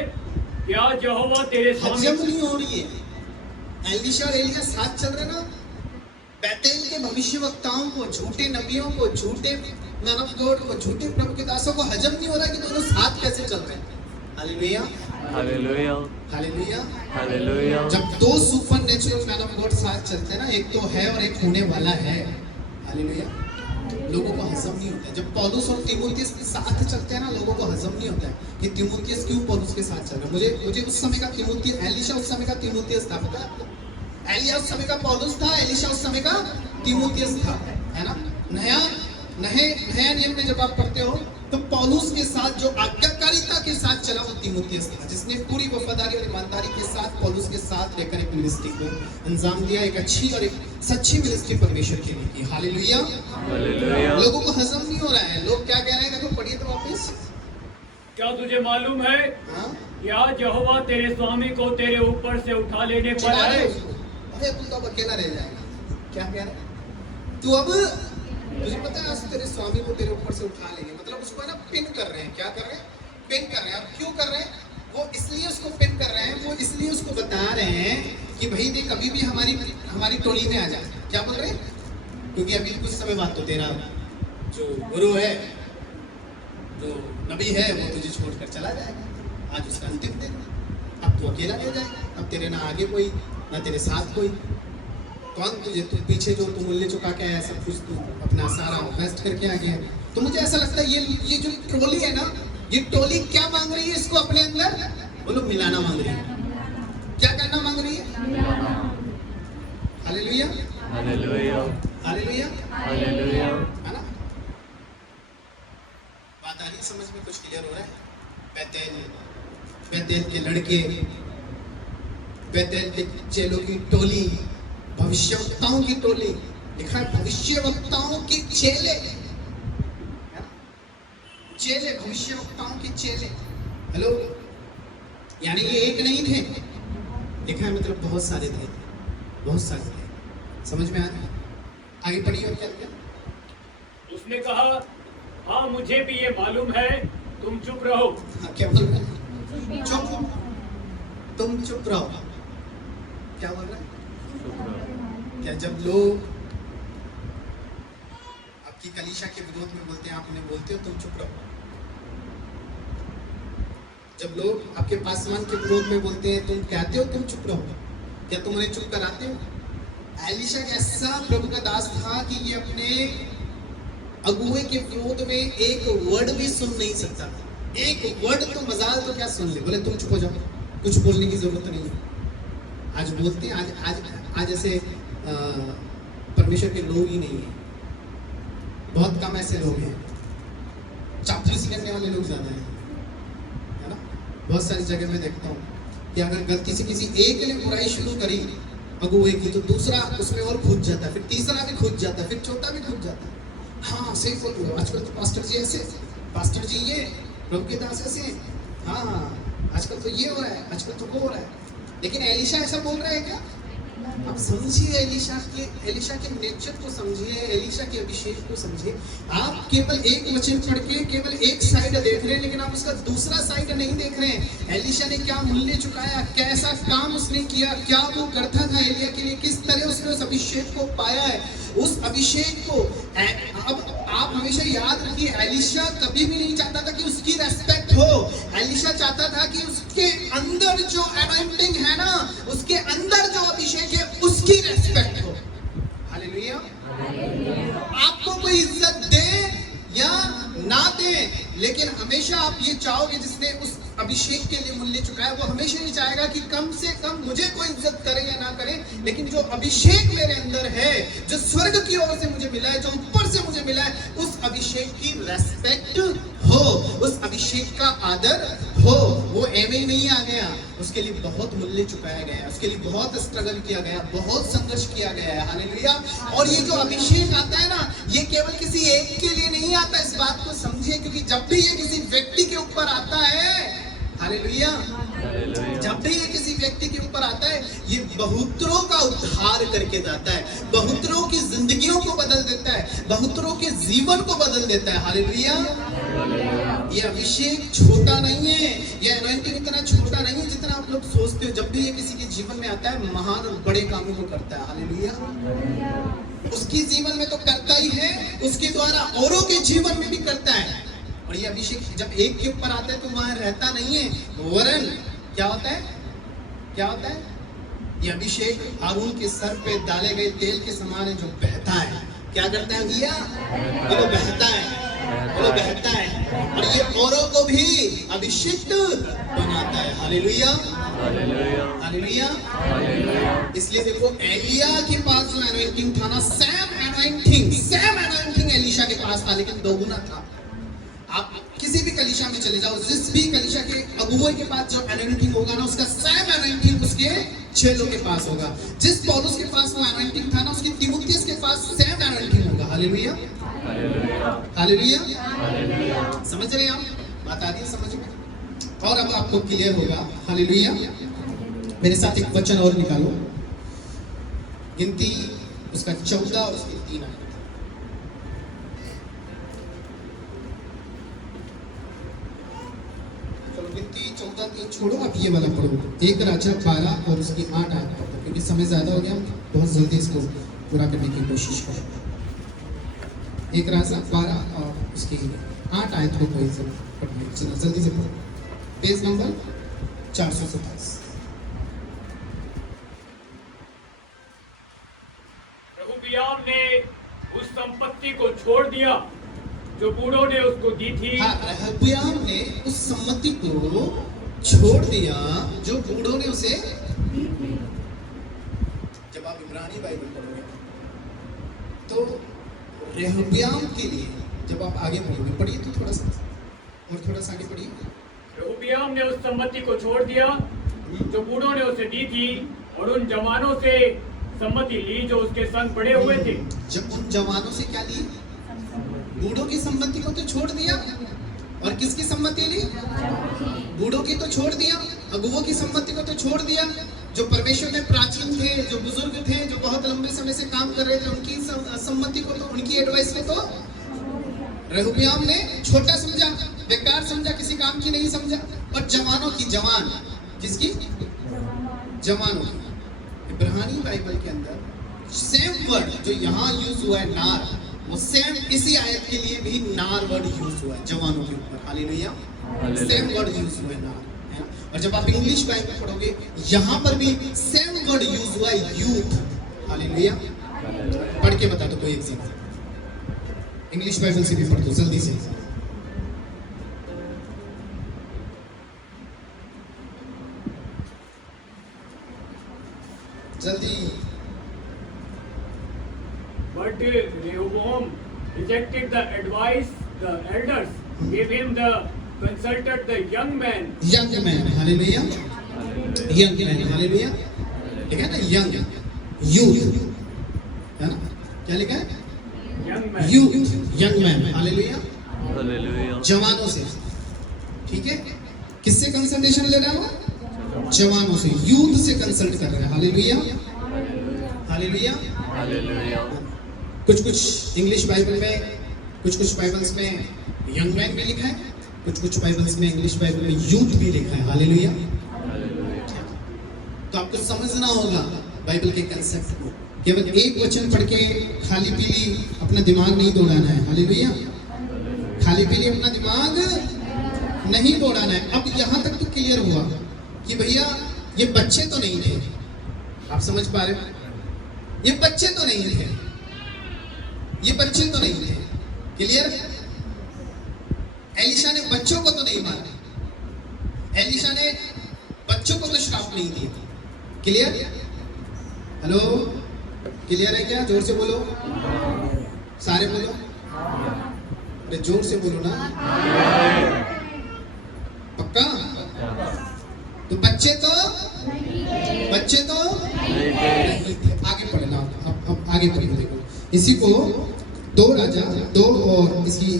कि आज यहोवा तेरे स्वामी। हजम नहीं हो रही है। एलीशा और एलिया साथ चल रहे ना। बेतेल के भविष्यवक्ताओं को, झूठे नबियों को, झूठे मैन ऑफ गॉड को, झूठे प्रभु के दासों को हजम नहीं हो रहा कि दोनों साथ कैसे चल रहे हैं। Hallelujah, hallelujah, hallelujah. हालेलुया। जब दो super natural man of God साथ चलते हैं ना, एक तो है और एक होने वाला है। हालेलुया। लोगों को हजम नहीं होता है। जब पौलुस और तीमुथियुस के साथ चलते हैं ना, लोगों को हजम नहीं होता है कि तीमुथियुस क्यों पौलुस के साथ चल रहा है। मुझे उस समय का तीमुथियुस, एलीशा उस समय का तीमुथियुस था, पता है? एलिया उस समय का पौलुस था, एलीशा उस समय का तीमुथियुस था, है ना? नया नियम में जब आप पढ़ते हो, तो पौलुस के साथ जो आज्ञाकारिता के साथ चला, वो तीमुथियुस था, जिसने पूरी वफादारी और ईमानदारी के साथ पौलुस के साथ लेकर एक मिनिस्ट्री को अंजाम दिया, एक अच्छी और एक सच्ची मिनिस्ट्री परमेश्वर के लिए की। Hallelujah, hallelujah. लोगों को हजम नहीं हो रहा है। लोग क्या कह रहे हैं? देखो पढ़िए तो वापस। क्या तुझे मालूम है हाँ, कि आज यहोवा तेरे स्वामी को तेरे ऊपर से उठा लेने पर चिल्ला रहे है। उसको। अरे तू तो अब अकेला रह जाएगा। क्या कह रहे? तू अब तुझे पता है आज तेरे स्वामी को तेरे ऊपर से उठा लेंगे, मतलब उसको है ना पिन कर रहे हैं। क्या कर रहे हैं? पिन कर रहे हैं। अब क्यों कर रहे हैं? वो इसलिए उसको पिन कर रहे हैं, वो इसलिए उसको बता रहे हैं कि भाई देख अभी भी हमारी टोली में आ जा। क्या बोल रहे हैं? क्योंकि अभी कुछ समय बाद तो तेरा जो गुरु है, जो नबी है, वो तुझे छोड़कर चला जाएगा। आज उसका अंतिम दिन, अब तू अकेला रह जाएगा। अब तेरे ना आगे कोई ना तेरे साथ कोई। कौन तुझे, तू पीछे जो तू मूल्य चुका के आया, सब कुछ तू अपना सारा इन्वेस्ट करके आ गया। तो मुझे ऐसा लगता है ये जो ट्रॉली है ना, ये टोली क्या मांग रही है? इसको अपने अंदर बोलो मिलाना मांग रही है। क्या करना मांग रही है? Hallelujah, hallelujah, hallelujah, hallelujah. है ना? बात आ रही है समझ में? कुछ क्लियर हो रहा है? बेतेल के लड़के, बेतेल के चेलों की टोली, भविष्यवक्ताओं की टोली। लिखा है भविष्यवक्ताओं के चेले, है ना? चेले, भविष्यवक्ताओं के चेले। हेलो, यानी ये एक नहीं थे। लिखा है मतलब बहुत सारे थे, बहुत सारे थे। समझ में आ रहा है? आगे पढ़िए और क्या क्या? उसने कहा, हाँ मुझे भी ये मालूम है, तुम चुप रहो। हाँ, क्या बोल रहा है? चुप, तुम चुप रहो। क्या बोल रहा है? क्या जब लोग आपकी कलीसिया के विरोध में बोलते हैं, आप उन्हें बोलते हो तुम चुप रहो? जब लोग आपके पासवान के विरोध में बोलते हैं, तुम कहते हो तुम चुप रहो? क्या तुम उन्हें चुप कराते हो? एलीशा कैसा प्रभु का दास था कि ये अपने अगुए के विरोध में एक वर्ड भी सुन नहीं सकता था। एक वर्ड तो मजाल तो क्या सुन ले, बोले तुम चुप हो जाओ, कुछ बोलने की जरूरत नहीं है। आज बोलते हैं, आज ऐसे परमेश्वर के लोग ही नहीं है, बहुत कम ऐसे लोग हैं। चापलूसी करने वाले लोग ज्यादा हैं, है ना? बहुत सारी जगह में देखता हूँ कि अगर गलती से किसी एक ने बुराई शुरू करी अगुए की, तो दूसरा उसमें और खुद जाता है, फिर तीसरा भी खुद जाता है, फिर चौथा भी खुद जाता है। हाँ सही बोल रहे हो, आजकल तो पास्टर जी ऐसे, पास्टर जी ये, प्रभु के दास ऐसे। हाँ आजकल तो ये हो रहा है, आजकल तो वो हो रहा है। लेकिन एलीशा ऐसा बोल रहा है क्या? आप समझिए एलीशा के नेचर को समझिए, एलीशा के अभिषेक को समझिए। आप केवल एक वचन पढ़ के केवल एक साइड देख रहे हैं, लेकिन आप उसका दूसरा साइड नहीं देख रहे हैं। एलीशा ने क्या मूल्य चुकाया, कैसा काम उसने किया, क्या वो करता था एलिया के लिए, किस तरह उसने उस अभिषेक को पाया है। उस अभिषेक को अब आप हमेशा याद रखिए, एलीशा कभी भी नहीं चाहता था कि उसकी रेस्पेक्ट हो। एलीशा चाहता था कि उसके अंदर जो अनॉइंटिंग है ना, उसके अंदर जो अभिषेक है, उसकी रेस्पेक्ट हो। हालेलुया। आपको कोई इज्जत दे या ना दे, लेकिन हमेशा आप ये चाहोगे, जिसने उस अभिषेक के लिए मूल्य चुकाया, वो हमेशा ये चाहेगा कि कम से कम मुझे कोई इज्जत करे या ना करे, लेकिन जो अभिषेक मेरे अंदर है, जो स्वर्ग की ओर से मुझे मिला है, जो ऊपर से मुझे मिला है, उस अभिषेक की रेस्पेक्ट हो, उस अभिषेक का आदर हो। वो एवं ही नहीं आ गया, उसके लिए बहुत मूल्य चुकाया गया, उसके लिए बहुत स्ट्रगल किया गया, बहुत संघर्ष किया गया है। हालेलुया। और ये जो अभिषेक आता है ना, ये केवल किसी एक के लिए नहीं आता, इस बात को समझिए, क्योंकि जब भी ये किसी व्यक्ति के ऊपर आता है, हालेलुया, जब भी ये किसी व्यक्ति के ऊपर आता है, ये बहुतरों का उद्धार करके जाता है, बहुतरों की जिंदगियों को बदल देता है, बहुतरों के जीवन को बदल देता है। हालेलुया। ये अभिषेक छोटा नहीं है, ये अनॉइंटिंग इतना छोटा नहीं है जितना आप लोग सोचते हो। जब भी ये किसी के जीवन में आता है, महान और बड़े कामों को करता है। हालेलुया। उसकी जीवन में तो करता ही है, उसके द्वारा औरों के जीवन में भी करता है। और ये अभिषेक जब एक के ऊपर आता है तो वहां रहता नहीं है, वरन क्या होता है, क्या होता है? ये अभिषेक हारून के सर पे डाले गए तेल के समान है, जो बहता है। क्या करता है भैया? वो बहता है, वो बहता है, और ये औरों को भी अभिषिक्त बनाता है। Hallelujah, hallelujah, hallelujah. इसलिए देखो, एलिया के पास जो एनॉइंटिंग था ना, सेम एनॉइंटिंग एलीशा के पास था, लेकिन दोगुना था। आप किसी भी कलीसिया में चले जाओ, जिस भी कलीसिया के अगुवे के पास जो एनॉइंटिंग होगा ना, उसका सेम एनॉइंटिंग उसके चेलों के पास होगा। जिस पौलुस के पास वो एनॉइंटिंग था ना, उसकी तीमुथियुस के पास सेम एनॉइंटिंग होगा। Hallelujah, hallelujah, hallelujah. समझ रहे हैं आप? बात आ रही है समझ में? और अब आपको क्लियर होगा। हालेलुया। मेरे साथ एक वचन और निकालो, गिनती उसका 14 और उसके 3 आयत। 3 14 छोड़ो, आप ये वाला पढ़ो। 1 राजा 12 और उसकी 8 आयत पढ़ो, क्योंकि समय ज्यादा हो गया, बहुत जल्दी इसको पूरा करने की कोशिश करो। 1 राजा 12 और उसकी 8 आयत को कोई पढ़ना, चलो जल्दी से पढ़ो। Page number 427। रहोबियाम ने उस संपत्ति को छोड़ दिया जो बूढ़ों ने उसको दी थी। हाँ, रहोबियाम ने उस सम्मति को छोड़ दिया जो बूढ़ों ने उसे। जब आप इब्रानी बाइबल पढ़ोगे तो रहोबियाम के लिए, जब आप आगे पढ़ोगे, पढ़िए तो थोड़ा सा और थोड़ा सा आगे पढ़िए। रहोबियाम ने उस सम्मति को छोड़ दिया जो बूढ़ों ने उसे दी थी, और उन जवानों से सम्मति ली जो उसके संग बड़े हुए थे। जब उन जवानों से क्या ली? बूढ़ों की सम्मति को तो छोड़ दिया, और किसकी सम्मति ली? बूढ़ों की तो छोड़ दिया, अगुवों की सम्मति को तो छोड़ दिया। जो परमेश्वर में प्राचीन थे, जो बुजुर्ग थे, जो बहुत लंबे समय से काम कर रहे थे, उनकी सम्मति को तो, उनकी एडवाइस को तो रहोबियाम ने छोटा समझा, बेकार समझा, किसी काम की नहीं समझा। और जवानों की, जवान किसकी? जवानों की। इब्रानी बाइबल के अंदर सेम वर्ड जो यहाँ यूज हुआ है, नार, वो सेम इसी आयत के लिए भी नार वर्ड यूज हुआ है जवानों के ऊपर। हालेलुया, सेम वर्ड यूज हुआ है, नार, है ना? और जब आप इंग्लिश बाइबल पढ़ोगे, यहाँ पर भी सेम वर्ड यूज हुआ है, यूथ। हालेलुया, पढ़ के बता दो कोई एग्जाम्पल, इंग्लिश बाइबल से भी पढ़ दो जल्दी से। जल्दी। But Rehoboam rejected the advice the elders gave him, the consulted the young man. Young man, hallelujah, young man, hallelujah. लिखा है ना यंग, यूथ, है ना? क्या लिखा है? Young man. Youth, young man, hallelujah. Hallelujah. जवानों से, ठीक है? किससे कंसल्टेशन ले रहा है? जवानों से, यूथ से कंसल्ट कर रहे हैं। Hallelujah, hallelujah, hallelujah. कुछ इंग्लिश बाइबल में, कुछ बाइबल्स में यंग मैन भी लिखा है, कुछ बाइबल्स में, इंग्लिश बाइबल में यूथ भी लिखा है। हालेलुया। तो आपको समझना होगा बाइबल के कंसेप्ट को। केवल एक वचन पढ़ के खाली पीली अपना दिमाग नहीं दौड़ाना है। हालेलुया, खाली पीली अपना दिमाग नहीं दौड़ाना है। अब यहाँ तक तो क्लियर हुआ कि भैया ये बच्चे तो नहीं थे, आप समझ पा रहे हो? ये बच्चे तो नहीं थे, ये बच्चे तो नहीं थे, क्लियर? एलिशा ने बच्चों को तो नहीं मारा, एलिशा ने बच्चों को तो श्राप नहीं दिया, क्लियर? हेलो, क्लियर है क्या? जोर से बोलो, सारे बोलो, अरे जोर से बोलो ना, पक्का? तो बच्चे तो नहीं थे। आगे पढ़ना, अब आगे पढ़ना, देखो इसी को 2 राजा 2 और इसकी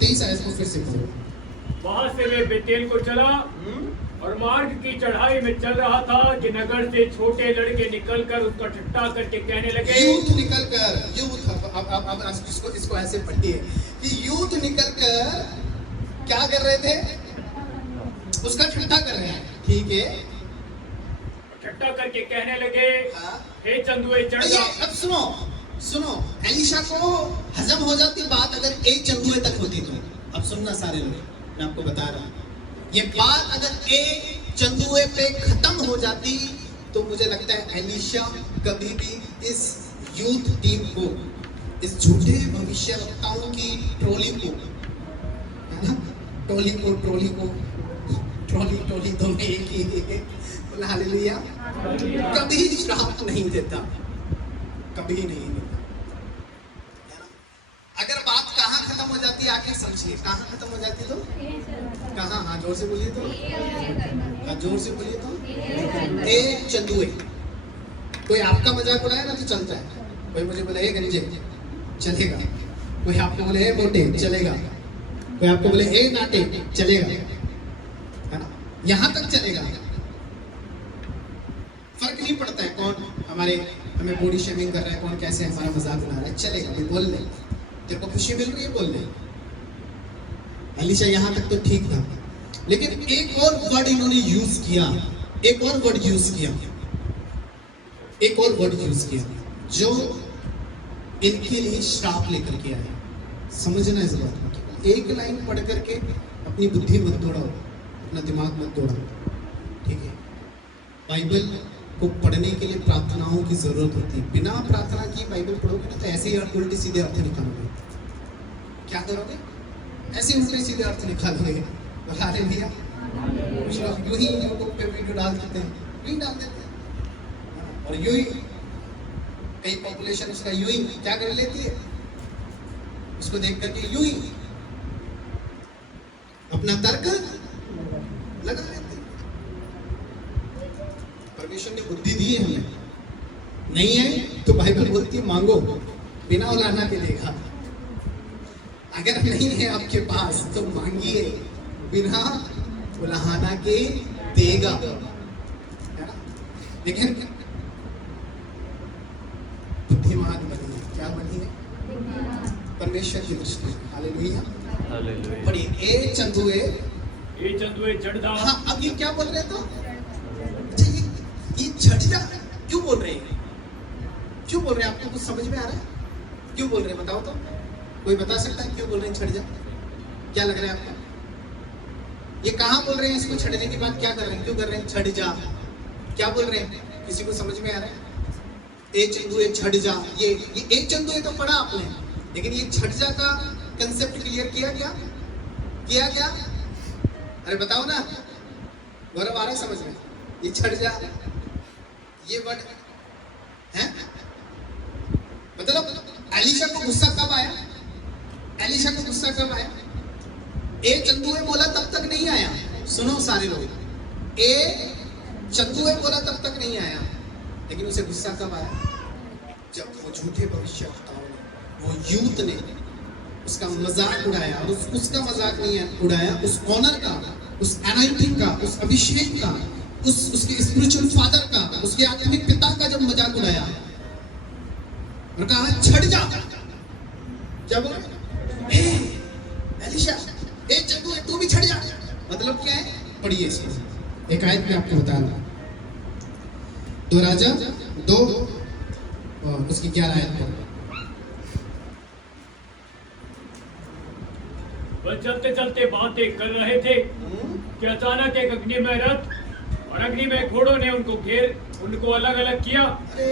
23 आयत को फिर से पढ़ो। वहां से वे बेतेल को चला और मार्ग की चढ़ाई में चल रहा था कि नगर से छोटे लड़के निकलकर उसका ठट्टा करके कहने लगे। यूथ निकलकर, यूथ, अब इसको ऐसे पढ़िए कि यूथ निकलकर क्या कर रहे थे? उसका ठट्टा कर रहे हैं, ठीक है? ठट्टा करके कहने लगे, हाँ? हे चंदुए चढ़ जा। अब सुनो, एलिशा को हजम हो जाती बात अगर एक चंदुए तक होती तो। अब सुनना सारे लोग, मैं आपको बता रहा हूँ, ये बात अगर एक चंदुए पे खत्म हो जाती तो मुझे लगता है एलिशा कभी भी इस यूथ टीम को, इस झूठे भविष्यवक्ताओं की ट्रोली को, है ना, ट्रोली तो में एक ही है, बोला हालेलुया, कभी श्राप नहीं देता, कभी नहीं देता, है ना? अगर बात कहाँ खत्म हो जाती है आके समझिए, कहाँ खत्म हो जाती तो कहाँ? हाँ जोर से बोलिए तो, हाँ जोर से बोलिए तो, एक चंदुए। कोई आपका मजाक उड़ाए ना तो चलता है, कोई मुझे बोले ए गंजे चलेगा, कोई आपको बोले ए मोटे चलेगा, कोई आपको बोले ए नाटे चलेगा, है ना? यहाँ तक चलेगा, फर्क नहीं पड़ता है कौन हमें बॉडी शेमिंग कर रहा है, कौन कैसे हमारा मजाक उड़ा रहा है, चलेगा भाई, बोल ले, तेरे को खुशी मिल रही है, बोल ले। एलिशा यहाँ तक तो ठीक था, लेकिन एक और वर्ड इन्होंने यूज किया, एक और वर्ड यूज किया, एक और वर्ड यूज किया जो इनके लिए श्राप लेकर के आया। समझना इस बात को। एक लाइन पढ़ करके अपनी बुद्धि मत दौड़ाओ, अपना दिमाग मत दौड़ाओ, ठीक है। बाइबल को पढ़ने के लिए प्रार्थनाओं की जरूरत होती है। बिना प्रार्थना की बाइबल पढ़ोगे ना तो ऐसे ही उल्टे सीधे अर्थ निकालोगे। क्या करोगे? ऐसे उल्टे सीधे अर्थ निकालोगे। बता रहे भैया, कुछ लोग यूं ही यूट्यूब पे वीडियो डाल देते हैं, यूं ही डाल देते हैं, और यूं ही कई पॉपुलेशन उसका यूं ही क्या कर लेती है, उसको देख करके यूं ही अपना तर्क लगा लेते हैं। परमेश्वर ने बुद्धि दी है हमें, नहीं है तो बाइबल बोलती है मांगो बिना उलाहना के देगा। अगर नहीं है आपके पास तो मांगिए बिना उलाहना के देगा, है ना? लेकिन बुद्धिमान बनिए। क्या बनिए? परमेश्वर की दृष्टि। Hallelujah, hallelujah. पढ़िए ए चंदुए, ए चंदुए चढ़दा। हाँ अब ये क्या बोल रहे हैं? तो अच्छा ये छठ जा क्यों बोल रहे हैं? क्यों बोल रहे हैं? आपको कुछ समझ में आ रहा है? क्यों बोल रहे हैं बताओ तो, कोई बता सकता है क्यों बोल रहे हैं छठ जा? क्या लग रहा है आपको? ये कहाँ बोल रहे हैं? इसको छड़ने के बाद क्या कर रहे हैं? क्यों कर रहे हैं छठ जा? क्या बोल रहे हैं? किसी को समझ में आ रहा है? ए चंदुए छठ जा, ये ए चंदुए तो पढ़ा आपने, लेकिन ये छठ जा का कंसेप्ट क्लियर किया क्या? किया क्या? अरे बताओ ना, गौरव आ रहा है समझ में? ये छठ जा, ये वर्ड है मतलब एलिशा को गुस्सा कब आया? एलिशा को गुस्सा कब आया? ए चंदुए बोला तब तक नहीं आया। सुनो सारे लोग, ए चंदुए बोला तब तक नहीं आया, लेकिन उसे गुस्सा कब आया? जब वो झूठे भविष्यवक्ताओं ने, वो यूथ ने उसका मजाक उड़ाया। और उसका मजाक नहीं उड़ाया, उस ऑनर का, उस एनाइटिंग का, उस अभिषेक का, उसके स्पिरिचुअल फादर का, उसके आत्मिक पिता का जब मजाक उड़ाया और कहा छठ जा। क्या बोला? एलिशा, ए चंदू तू भी छठ जा। मतलब क्या है? पढ़िए इसको, एक आयत में आपको बता रहा हूं। 2 राजा 2 उसकी 11 आयत पर। वह चलते चलते बातें कर रहे थे कि अचानक एक अग्निमय रथ और अग्निमय घोड़ों ने उनको घेर उनको अलग अलग किया। अरे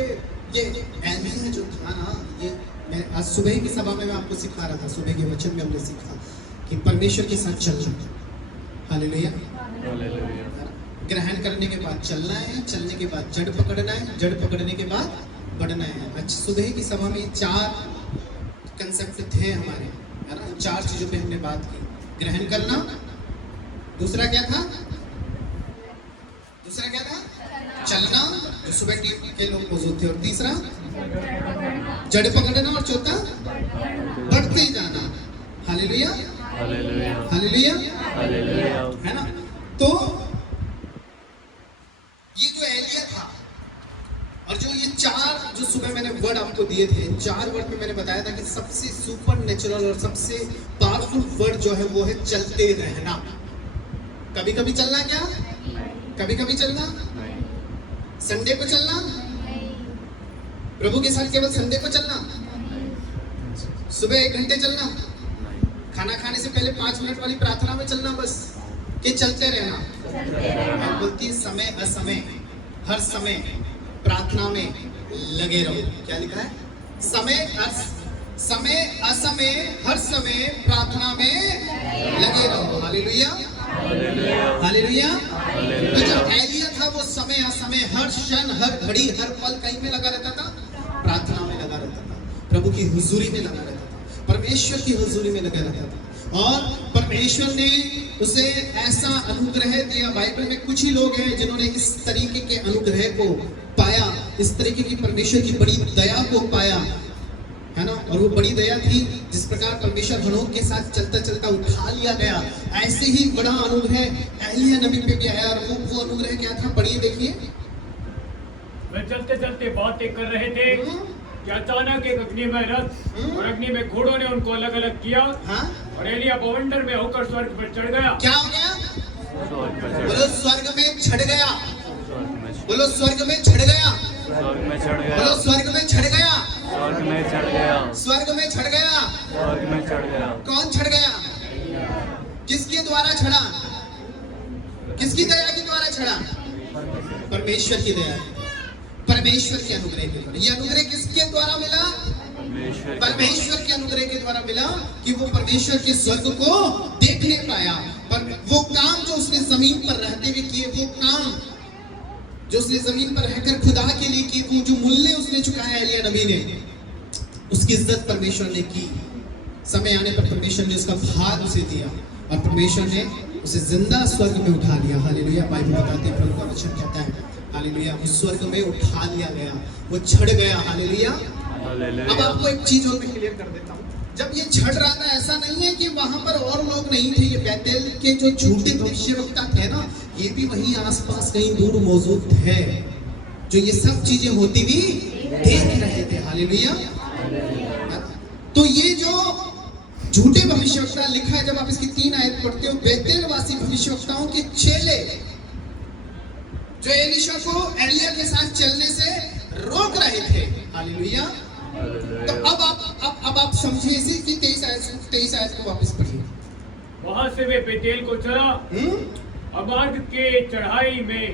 ये एलिया जो था ना, ये मैं आज सुबह की सभा में मैं आपको सिखा रहा था, सुबह के वचन में हमने सीखा कि परमेश्वर के साथ चलना। Hallelujah, hallelujah. ग्रहण करने के बाद चलना है, चलने के बाद जड़ पकड़ना है, जड़ पकड़ने के बाद बढ़ना है। आज सुबह की सभा में 4 कंसेप्ट थे हमारे, है ना? 4 चीजों पे हमने बात की। ग्रहण करना, दूसरा क्या था? दूसरा क्या था? चलना, जो सुबह टीम के लोग मौजूद थे, और तीसरा जड़ पकड़ना, और चौथा बढ़ते जाना। Hallelujah, hallelujah. Hallelujah, hallelujah. है ना? तो ये जो एलिया था, और जो ये 4 जो सुबह मैंने वर्ड आपको दिए थे, 4 वर्ड में मैंने बताया था कि सबसे सुपर नेचुरल और सबसे पावरफुल वर्ड जो है वो है चलते रहना। कभी कभी चलना, क्या कभी कभी चलना? संडे को चलना, प्रभु के साथ केवल संडे को चलना, सुबह 1 घंटे चलना, खाना खाने से पहले 5 मिनट वाली प्रार्थना में चलना, बस कि चलते रहना। मैं बोलती समय असमय हर समय प्रार्थना में लगे रहो। क्या लिखा है? समय असमय हर समय प्रार्थना में लगे रहो। Hallelujah, hallelujah. तो जो एलिया था वो समय असमय हर क्षण हर घड़ी हर पल कहीं में लगा रहता था? प्रार्थना में लगा रहता था, प्रभु की हुजूरी में लगा रहता था, परमेश्वर की हुजूरी में लगा रहता था। और परमेश्वर ने उसे ऐसा अनुग्रह दिया। बाइबल में कुछ ही लोग हैं जिन्होंने इस तरीके के अनुग्रह को पाया, इस तरीके की परमेश्वर की बड़ी दया को पाया, है ना? और वो बड़ी दया थी जिस प्रकार परमेश्वर हनोक के साथ चलता चलता उठा लिया गया, ऐसे ही बड़ा अनुग्रह एलिया नबी पे भी आया। और वो अनुग्रह क्या था? पढ़िए, देखिए। वे चलते चलते बातें कर रहे थे कि अचानक एक अग्निमय रथ और अग्निमय घोड़ों ने उनको अलग अलग किया। हाँ? और एलिया बवंडर में होकर स्वर्ग पर चढ़ गया। क्या हो गया? स्वर्ग में चढ़ बोलो स्वर्ग में चढ़ गया, स्वर्ग में बोलो स्वर्ग में चढ़ गया, स्वर्ग में चढ़ गया बोलो स्वर्ग में चढ़ गया, स्वर्ग में चढ़ गया स्वर्ग में चढ़ गया। स्वर्ग में चढ़ गया कौन चढ़ गया? किसके द्वारा चढ़ा? किसकी दया के द्वारा चढ़ा? परमेश्वर की दया, परमेश्वर के अनुग्रह के द्वारा। ये अनुग्रह किसके द्वारा मिला? परमेश्वर के अनुग्रह के द्वारा मिला कि वो परमेश्वर के स्वर्ग को देखने पाया। पर वो काम जो उसने जमीन पर रहते हुए किए, वो काम जो उसने जमीन पर रहकर खुदा के लिए किए, वो जो मूल्य उसने चुकाया एलिया नबी ने, उसकी इज्जत परमेश्वर ने की। समय आने पर परमेश्वर ने उसका भाग उसे दिया और परमेश्वर ने उसे जिंदा स्वर्ग में उठा लिया। हालेलुया। बाइबल बताते हैं, प्रभु का वचन कहता है हालेलुया, वो स्वर्ग में उठा लिया गया, वो चढ़ गया। हालेलुया। अब आपको एक चीज और मैं क्लियर कर देता हूँ। जब ये चढ़ रहा था, ऐसा नहीं है कि वहां पर और लोग नहीं थे। ये बैतल के जो झूठे भविष्यवक्ता थे ना, ये भी वहीं आसपास कहीं दूर मौजूद थे, जो ये सब चीजें होती हुई देख रहे थे। हालेलुया। तो ये जो झूठे भविष्यवक्ता लिखा है, जब आप इसकी 3 आयत पढ़ते हो, बेतेलवासी भविष्यवक्ताओं के चेले जो एलीशा को एलिया के साथ चलने से रोक रहे थे। हालेलुया। तो अब आप समझिए इसी की 23 आयत को वापस पढ़िए। वहां से वे बेतेल को चला। अमार्ग के चढ़ाई में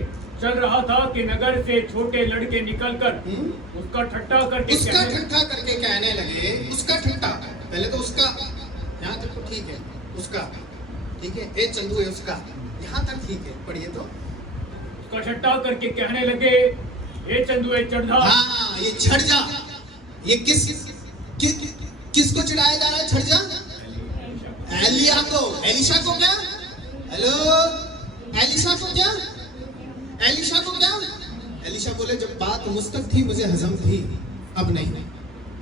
चल रहा था कि नगर से छोटे लड़के निकलकर उसका ठट्ठा करके कहने लगे। उसका ठट्ठा, पहले तो उसका, यहाँ तक तो ठीक है, उसका ठीक है, ए चंदू है उसका, यहाँ तक ठीक है, पढ़िए तो। उसका ठट्ठा करके कहने लगे, ए चंदू चढ़ जा। हाँ, ये चढ़ जा। ये किसको चढ़ाया जा रहा है? चढ़ जा एलिया को। एलिशा को क्या? हेलो, एलिशा को क्या? एलिशा को क्या? एलिशा बोले, जब बात मुझ तक थी, मुझे हजम थी, अब नहीं।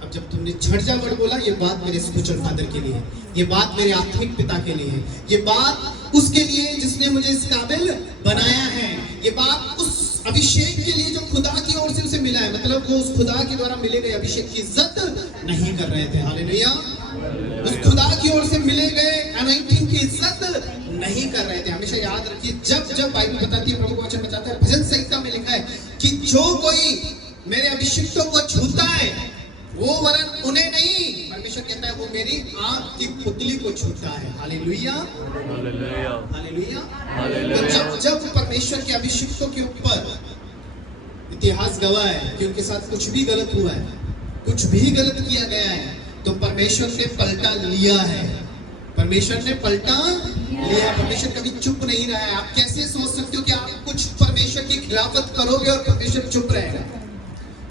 अब जब तुमने छठ जा वर्ड बोला, ये बात मेरे स्पिरिचुअल फादर के लिए है, ये बात मेरे आत्मिक पिता के लिए है, ये बात उसके लिए जिसने मुझे इस काबिल बनाया है, ये बात उस अभिषेक के लिए जो खुदा की ओर से उसे मिला है। मतलब वो उस खुदा के द्वारा मिले गए अभिषेक की इज्जत नहीं कर रहे थे। हालेलुया। उस खुदा की ओर से मिले गए अनॉइंटिंग की इज्जत नहीं कर रहे थे। हमेशा याद रखिए, जब बाइबल बताती है, प्रभु का वचन बताता है, भजन संहिता में लिखा है कि जो कोई मेरे अभिषिक्तों को छूता है, वो वरन उन्हें नहीं, परमेश्वर कहता है, वो मेरी आंख की पुतली को छूता है। हालेलुया। हालेलुया। हालेलुया। जब परमेश्वर के अभिषिक्तों के ऊपर इतिहास गवाह है कि उनके साथ कुछ भी गलत हुआ है, कुछ भी गलत किया गया है, तो परमेश्वर ने पलटा लिया है। परमेश्वर ने पलटा लिया। परमेश्वर कभी चुप नहीं रहा है। आप कैसे सोच सकते हो कि आप कुछ परमेश्वर की खिलाफत करोगे और परमेश्वर चुप रहेगा?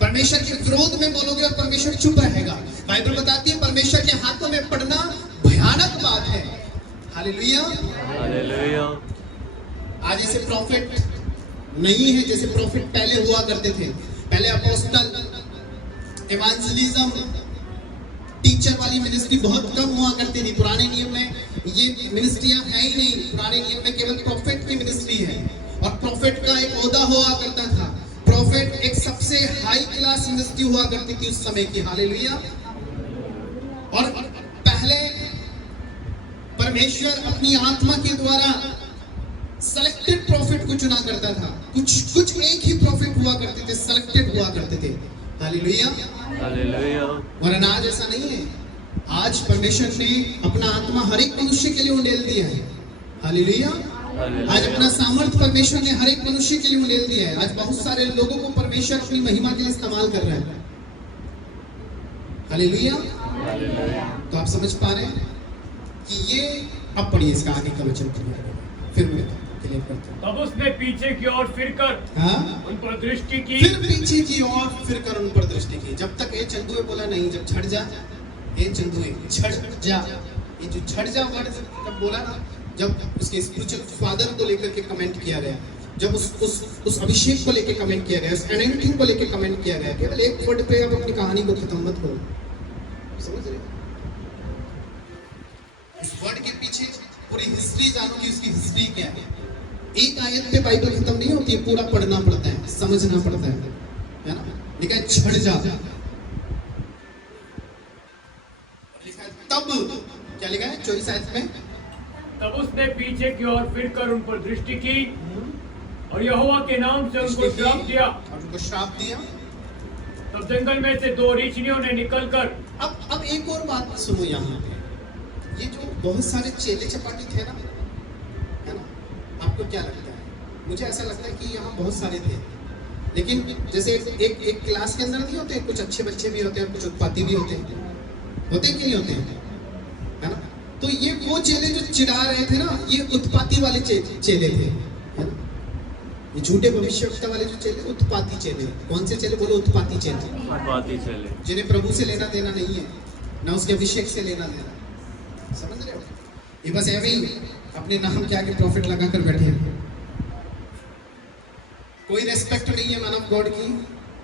परमेश्वर के विरोध में बोलोगे और परमेश्वर चुप रहेगा? बाइबल बताती है, परमेश्वर के हाथों में पड़ना भयानक बात है। हालेलुया। हालेलुया। आज ऐसे प्रॉफिट नहीं है जैसे प्रॉफिट पहले हुआ करते थे। पहले अपोस्टल, इवांजेलिज्म, टीचर वाली मिनिस्ट्री बहुत कम हुआ करती थी। पुराने नियम में ये मिनिस्ट्रियां है ही नहीं। पुराने नियम में केवल प्रॉफिट की मिनिस्ट्री है, और प्रॉफिट का एक ओहदा हुआ करता था। प्रॉफिट एक सबसे हाई क्लास मिनिस्ट्री हुआ करती थी उस समय की। हालेलुया। और पहले परमेश्वर अपनी आत्मा के द्वारा सेलेक्टेड प्रॉफिट को चुना करता था। कुछ एक ही प्रॉफिट हुआ करते थे, सेलेक्टेड हुआ करते थे। हालेलुया। हालेलुया। वरना आज ऐसा नहीं है। आज परमेश्वर ने अपना आत्मा हर एक मनुष्य के लिए उंडेल दिया है। हालेलुया। आज अपना सामर्थ परमेश्वर ने हर एक मनुष्य के लिए उंडेल दिया है। आज बहुत सारे लोगों को परमेश्वर अपनी महिमा के लिए इस्तेमाल कर रहा है। हालेलुया। तो आप समझ पा रहे हैं कि ये, अब पढ़िए इसका आगे का वचन, फिर मैं क्लियर करता हूं। तब उसने पीछे की ओर फिरकर उन पर दृष्टि की। फिर पीछे की ओर फिरकर उन पर दृष्टि की। जब तक ए चंदुए बोला नहीं, जब छड़ जा, ए चंदुए छड़ जा, ये जो छड़ जा वर्ड जब बोला ना, जब उसके स्पिरिचुअल फादर को लेकर के कमेंट किया गया, जब उस अभिषेक को लेकर कमेंट किया गया, उस एनॉइंटिंग को लेकर कमेंट किया गया, केवल एक वर्ड पे आप अपनी कहानी को खत्म मत करो। समझ रहे? उस वर्ड के पीछे पूरी हिस्ट्री जानो कि उसकी हिस्ट्री क्या है। एक आयत पे बाइबल खत्म नहीं होती है, पूरा पढ़ना पड़ता है, समझना पड़ता है ना। लिखा है छड़ जा, लिखा है तब, क्या लिखा है 24 आयत में, तब उसने पीछे की ओर फिरकर उन पर दृष्टि की और यहोवा के नाम से उनको श्राप दिया। और उनको श्राप दिया। तब जंगल में से दो रीछनियों ने निकलकर। अब एक और बात सुनो यहाँ पे, ये जो बहुत सारे चेले चपाटी थे ना, है ना, आपको क्या लगता है? मुझे ऐसा लगता है कि यहाँ बहुत सारे थे, लेकिन जैसे एक क्लास के अंदर नहीं होते, कुछ अच्छे बच्चे भी होते हैं, कुछ उत्पाती भी होते हैं कि नहीं होते हैं, है ना? तो ये वो चेले जो चिढ़ा रहे थे ना, ये उत्पाती वाले चेले थे, है ना? ये झूठे भविष्यवक्ता वाले जो चेले, उत्पाती चेले। कौन से चेले? बोलो, उत्पाती चेले। उत्पाती चले। जिन्हें प्रभु से लेना देना नहीं है, ना उसके अभिषेक से लेना देना। समझ रहे हो? ये बस ऐसे ही अपने नाम के आगे प्रॉफिट लगा कर बैठे हैं। कोई रेस्पेक्ट नहीं है मानव गॉड की,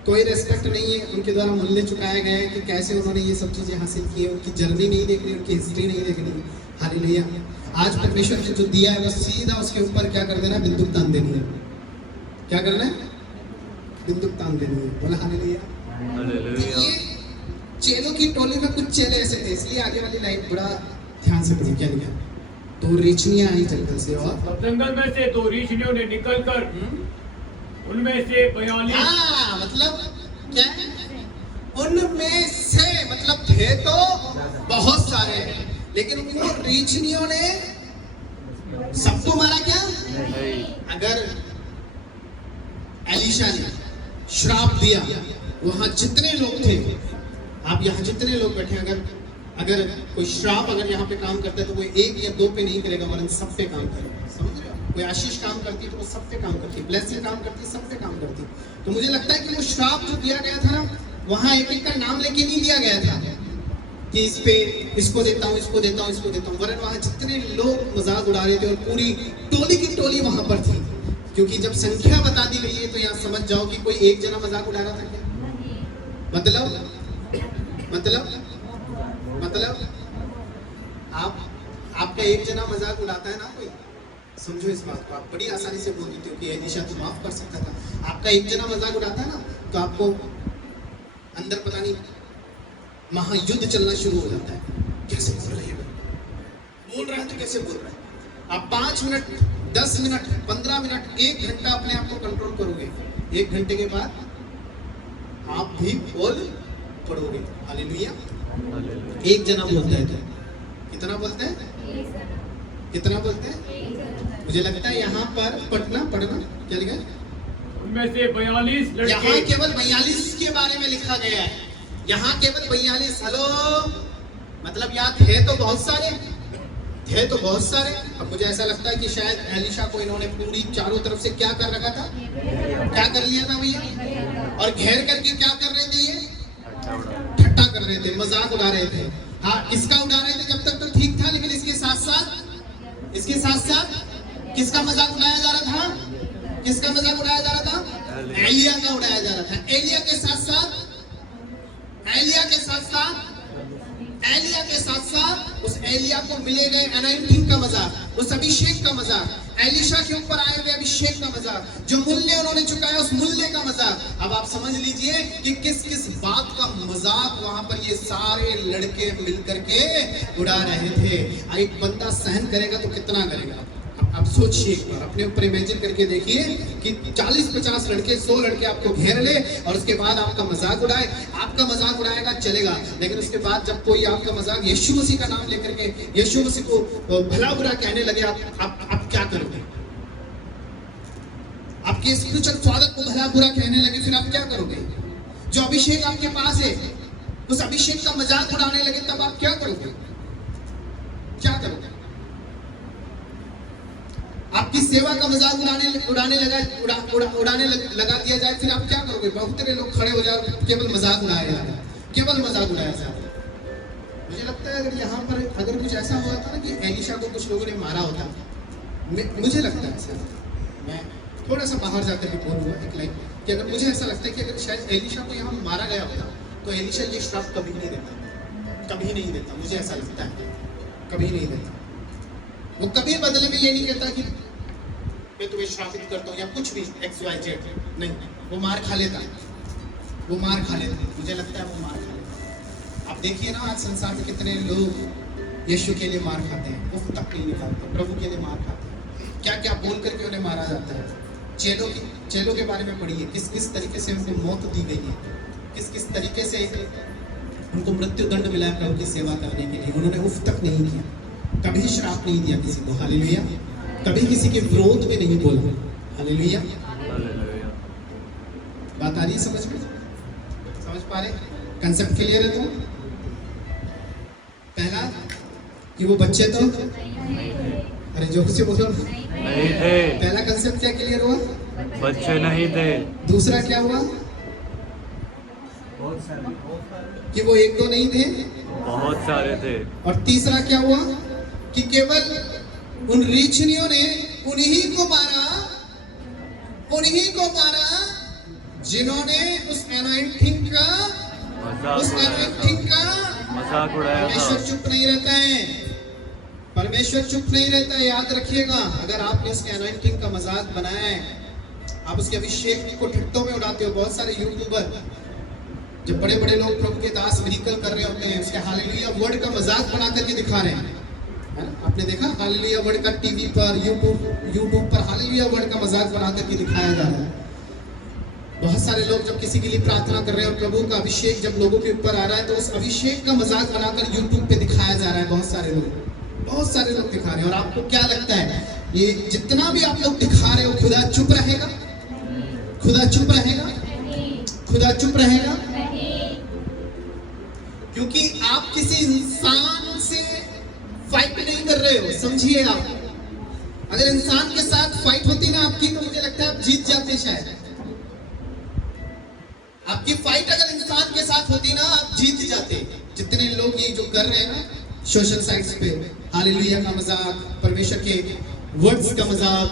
कोई रेस्पेक्ट नहीं है। उनके द्वारा मूल्य चुकाया गया है कि कैसे उन्होंने ये सब चीजें हासिल की है। उनकी जर्नी नहीं देखनी, उनकी हिस्ट्री नहीं देखनी। हालेलुया। आज परमेश्वर ने जो दिया है बस सीधा उसके ऊपर क्या कर देना है? बिंदुक तान देनी है। क्या करना है? बिंदुक तान देनी है। बोला हालेलुया। हालेलुया। ये चेलों की टोली में कुछ चेले ऐसे थे, इसलिए आगे वाली लाइन बड़ा ध्यान से पढ़िए। क्या लिखा? तो रीछनियां आई जंगल से और तब जंगल में से दो रीछनियों ने निकलकर उनमें से 42। मतलब क्या? उनमें से मतलब थे तो बहुत सारे, लेकिन उनको रीछनियों ने सबको मारा क्या? नहीं। अगर एलीशा ने श्राप दिया, वहां जितने लोग थे, आप यहाँ जितने लोग बैठे, अगर कोई श्राप अगर यहाँ पे काम करता है तो वो एक या दो पे नहीं करेगा, वरन सब पे काम करेगा। समझ रहे हो? कोई आशीष काम करती है तो वो सब पे काम करती है, ब्लेसिंग काम करती है, सब पे काम करती है। तो मुझे लगता है कि वो श्राप जो दिया गया था ना, वहां एक एक का नाम लेके नहीं दिया गया था कि इस पे इसको देता हूँ, इसको देता हूँ, इसको देता हूँ, वरन वहां जितने लोग मजाक उड़ा रहे थे और पूरी टोली की टोली वहां पर थी। क्योंकि जब संख्या बता दी गई है तो यहाँ समझ जाओ कि कोई एक जना मजाक उड़ा रहा था क्या? मतलब आपका एक जना मजाक उड़ाता है ना कोई, समझो इस बात को। आप बड़ी आसानी से बोल देते हो कि एलीशा तो माफ कर सकता था। आपका एक जना मजाक उड़ाता है ना, तो आपको अंदर पता नहीं महायुद्ध चलना शुरू हो जाता है। कैसे बोल रहे हैं? बोल रहा है तो कैसे बोल रहा है? आप 5 मिनट, 10 मिनट, 15 मिनट, 1 घंटा अपने आप को कंट्रोल करोगे, 1 घंटे के बाद आप भी बोल पड़ोगे। हालेलुया। एक जना बोलता है तो कितना बोलते हैं? कितना बोलते हैं? मुझे लगता है यहाँ पर पढ़ना क्या लिखा है? उनमें से 42 लड़के। यहाँ केवल 42 के बारे में लिखा गया है। यहाँ केवल 42। हेलो, मतलब यहाँ थे तो बहुत सारे। अब मुझे ऐसा लगता है कि शायद एलीशा को इन्होंने पूरी चारों तरफ से क्या कर रखा था? क्या कर लिया था भैया? और घेर करके क्या कर रहे थे? ये ठट्टा कर रहे थे, मजाक उड़ा रहे थे। हाँ, इसका उड़ा रहे थे जब तक तो ठीक था, लेकिन इसके साथ साथ किसका मजाक उड़ाया जा रहा था? किसका मजाक उड़ाया जा रहा था? एलिया का उड़ाया जा रहा था। एलिया के साथ साथ उस एलिया को मिले गए अनॉइंटिंग का मजाक, उस अभिषेक का मजाक, एलीशा के ऊपर आए हुए अभिषेक का मजाक, जो मूल्य उन्होंने चुकाया उस मूल्य का मजाक। अब आप समझ लीजिए कि किस किस बात का मजाक वहां पर ये सारे लड़के मिलकर के उड़ा रहे थे। एक बंदा सहन करेगा तो कितना करेगा? आप सोचिए एक बार, अपने ऊपर इमेजिन करके देखिए कि 40-50 लड़के, 100 लड़के आपको घेर ले और उसके बाद आपका मजाक उड़ाए। आपका मजाक उड़ाएगा चलेगा, लेकिन उसके बाद जब कोई आपका मजाक यीशु मसीह का नाम लेकर के यीशु मसीह को भला बुरा कहने लगे, आप क्या करोगे? आपके स्पिरिचुअल फादर को भला बुरा कहने लगे, फिर आप क्या करोगे? जो अभिषेक आपके पास है, उस अभिषेक का मजाक उड़ाने लगे, तब आप क्या करोगे? आपकी सेवा का मजाक उड़ाने लगा दिया जाए, फिर आप क्या करोगे? बहुत सारे लोग खड़े हो जाए, केवल मजाक उड़ाया जा रहा है। मुझे लगता है अगर कुछ ऐसा हुआ था ना कि एलीशा को कुछ लोगों ने मारा होता, मुझे लगता है ऐसा, मैं थोड़ा सा बाहर जाकर भी बोलूंगा एक लाइन, कि अगर मुझे ऐसा लगता है कि अगर शायद एलीशा को यहाँ मारा गया होता तो एलीशा ये श्राप कभी नहीं देता। मुझे ऐसा लगता है कभी नहीं देता। वो कभी बदले में ये नहीं कहता कि मैं तुम्हें श्रापित करता हूँ या कुछ भी XYZ, नहीं, वो मार खा लेता। मुझे लगता है वो मार खा लेता। आप देखिए ना आज संसार में कितने लोग यीशु के लिए मार खाते हैं, उफ तक नहीं निकालते, प्रभु के लिए मार खाते हैं, क्या क्या बोल करके उन्हें मारा जाता है। चेलों के बारे में पढ़िए, किस किस तरीके से उनको मौत दी गई है, किस किस तरीके से उनको मृत्यु दंड मिला है प्रभु की सेवा करने के लिए। उन्होंने उफ तक नहीं किया, कभी श्राप नहीं दिया किसी को, हालेलुया, कभी किसी के विरोध में नहीं बोला, हालेलुया। हालेलुया। बात आ रही है समझ में? समझ पा रहे? कंसेप्ट क्लियर है? तो पहला कि वो बच्चे तो अरे जोर से बोलो, नहीं थे, पहला कंसेप्ट क्या क्लियर हुआ? बच्चे नहीं थे, दूसरा क्या हुआ कि वो एक दो नहीं थे, बहुत सारे थे। और तीसरा क्या हुआ कि केवल उन रीछनियों ने उन्हीं को मारा जिन्होंने उस एनॉइंटिंग का मजाक उड़ाया परमेश्वर था। चुप नहीं रहता है, परमेश्वर चुप नहीं रहता है। याद रखिएगा, अगर आपने उसके एनॉइंटिंग का मजाक बनाया है, आप उसके अभिषेक को ठट्टों में उड़ाते हो। बहुत सारे यूट्यूबर, जब बड़े बड़े लोग प्रभु के दास मिरेकल कर रहे होते हैं, उसके हालेलुया वर्ड का मजाक बना करके दिखा रहे हैं, है ना? आपने देखा हालेलुया वर्ड का टीवी पर, यूट्यूब पर हालेलुया वर्ड का मजाक बना करके दिखाया जा रहा है। बहुत सारे लोग जब किसी के लिए प्रार्थना कर रहे हैं और प्रभु का अभिषेक जब लोगों के ऊपर आ रहा है, तो उस अभिषेक का मजाक बनाकर यूट्यूब पे दिखाया जा रहा है। बहुत सारे लोग दिखा रहे हैं। और आपको क्या लगता है, ये जितना भी आप लोग दिखा रहे हो, खुदा चुप रहेगा? खुदा चुप रहेगा? खुदा चुप रहेगा? क्योंकि आप किसी इंसान से फाइट नहीं कर रहे हो, समझिए। आप अगर इंसान के साथ फाइट होती ना आपकी, तो मुझे लगता है आप जीत जाते। शायद आपकी फाइट अगर इंसान के साथ होती ना, आप जीत जाते। जितने लोग ये जो कर रहे हैं ना सोशल साइट्स पे, हालेलुया का मजाक, परमेश्वर के वर्ड्स का मजाक,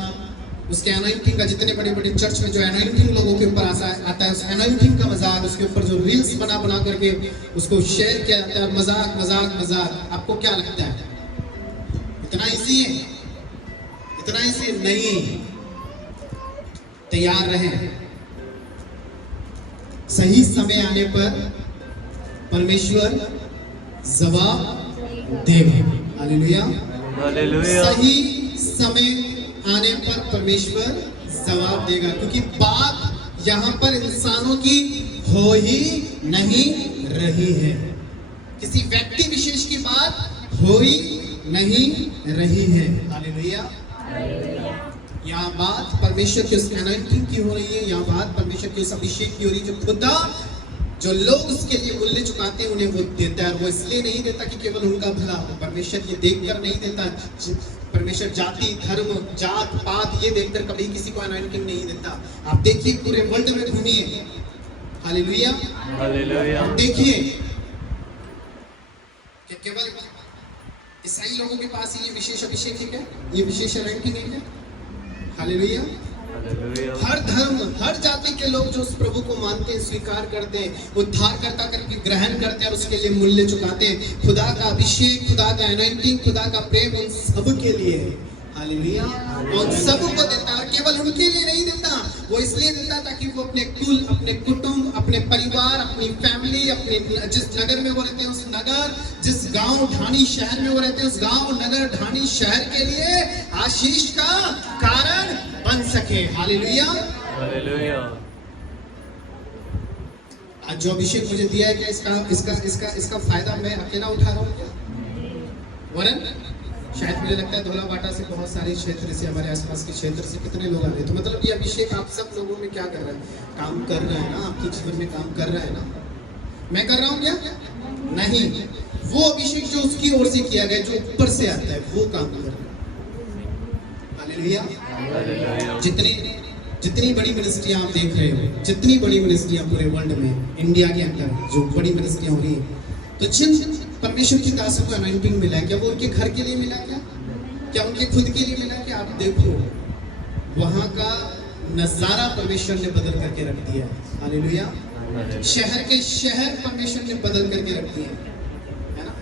उसके एनॉइंटिंग का, जितने बड़े बड़े चर्च में जो एनॉइंटिंग लोगों के ऊपर आता है, उस एनॉइंटिंग का मजाक, उसके ऊपर जो रील्स बना करके उसको शेयर किया जाता है, मजाक मजाक मजाक। आपको क्या लगता है इतना इजी है? इतना इजी नहीं। तैयार रहें, सही समय आने पर परमेश्वर जवाब देगा। Hallelujah, hallelujah. सही समय आने पर परमेश्वर जवाब देगा, क्योंकि बात यहाँ पर इंसानों की हो ही नहीं रही है, किसी व्यक्ति विशेष की बात हो ही नहीं रही है। हालेलुया। यहाँ बात परमेश्वर की उस एनॉइंटिंग की हो रही है, यहाँ बात परमेश्वर की उस अभिषेक की हो रही है, जो खुदा, जो लोग उसके लिए मूल्य चुकाते हैं, उन्हें वो देता है। वो इसलिए नहीं देता कि केवल उनका भला हो, परमेश्वर ये देखकर नहीं देता। परमेश्वर जाति, धर्म, जात पात ये देखकर कभी किसी को एनॉइंटिंग नहीं देता। आप देखिए, पूरे वर्ल्ड में घूमिए, हालेलुया, हालेलुया। आप देखिए कि केवल ईसाई लोगों के पास ये विशेष अभिषेक है क्या? ये विशेष एनॉइंटिंग है क्या? हालेलुया। हालेलुया। हर धर्म, हर जाति के लोग जो उस प्रभु को मानते हैं, स्वीकार करते हैं, उद्धारकर्ता करके ग्रहण करते हैं और उसके लिए मूल्य चुकाते हैं। खुदा का अभिषेक, खुदा का एनॉइंटिंग, खुदा का प्रेम उन सब के लिए है। हालेलुया। उन सब को देता है, केवल उनके लिए नहीं देता। वो इसलिए देता ताकि वो अपने कुल, अपने कुटुंब, अपने परिवार, अपनी फैमिली, अपने जिस नगर में वो रहते हैं उस नगर, जिस गांव ढाणी शहर में वो रहते हैं उस गांव, नगर, ढाणी शहर के लिए आशीष का कारण बन सके। Hallelujah, hallelujah. आज जो अभिषेक मुझे दिया है, क्या इसका फायदा मैं अकेला उठा रहा हूँ क्या? वरन शायद मुझे लगता है धोला बाटा से, बहुत सारे क्षेत्र से, हमारे आसपास के क्षेत्र से कितने लोग आ रहे हैं। तो मतलब ये अभिषेक आप सब लोगों में क्या कर रहा है? काम कर रहा है ना, आपके जीवन में काम कर रहा है ना। मैं कर रहा हूँ क्या? नहीं, वो अभिषेक जो उसकी ओर से किया गया, जो ऊपर से आता है, वो काम कर रहा है। हालेलुया। हालेलुया। जितनी बड़ी मिनिस्ट्रियाँ आप देख रहे हो, जितनी बड़ी मिनिस्ट्रियाँ पूरे वर्ल्ड में, इंडिया के अंदर जो बड़ी मिनिस्ट्रियाँ हो रही है, तो जिन परमेश्वर की दासों को अनॉइंटिंग मिला है, क्या वो उनके घर के लिए मिला? क्या उनके खुद के लिए मिला? क्या आप देखो, वहां का नजारा परमेश्वर ने बदल करके रख दिया है। हालेलुया। शहर के शहर परमेश्वर ने बदल करके रख दिए है ना।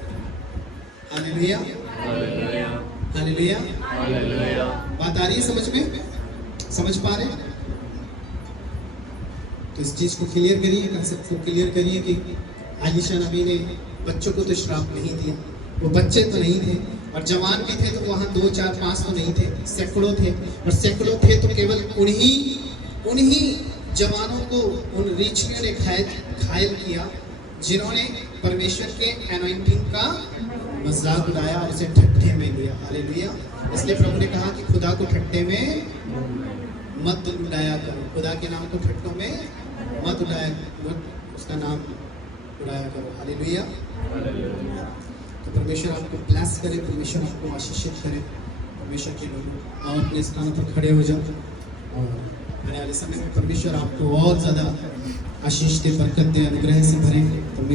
Hallelujah, hallelujah. हालेलुया। हालेलुया। बात आ रही है समझ में? समझ पा रहे? तो इस चीज को क्लियर करिए, कंसेप्ट को क्लियर करिए कि आयशा नबी ने बच्चों को तो श्राप नहीं दिया, वो बच्चे तो नहीं थे, और जवान भी थे तो वहाँ 2 4 5 तो नहीं थे, सैकड़ों थे। और सैकड़ों थे तो केवल उन्हीं जवानों को उन रीछियों ने घायल किया जिन्होंने परमेश्वर के एनॉइंटिंग का मजाक उड़ाया और उसे ठट्ठे में लिया। हालेलुया। इसलिए प्रभु ने कहा कि खुदा को ठट्ठे में मत उड़ाया करो, खुदा के नाम को ठट्ठों में मत उसका नाम उड़ाया करो। हालेलुया। तो परमेश्वर आपको ब्लेस करे, परमेश्वर आपको आशीषित करे। परमेश्वर के लोग और अपने स्थानों पर खड़े हो जाओ, और आने वाले समय में परमेश्वर आपको और ज़्यादा आशीष दे, बरकत दे, अनुग्रह से भरे। परमेश्वर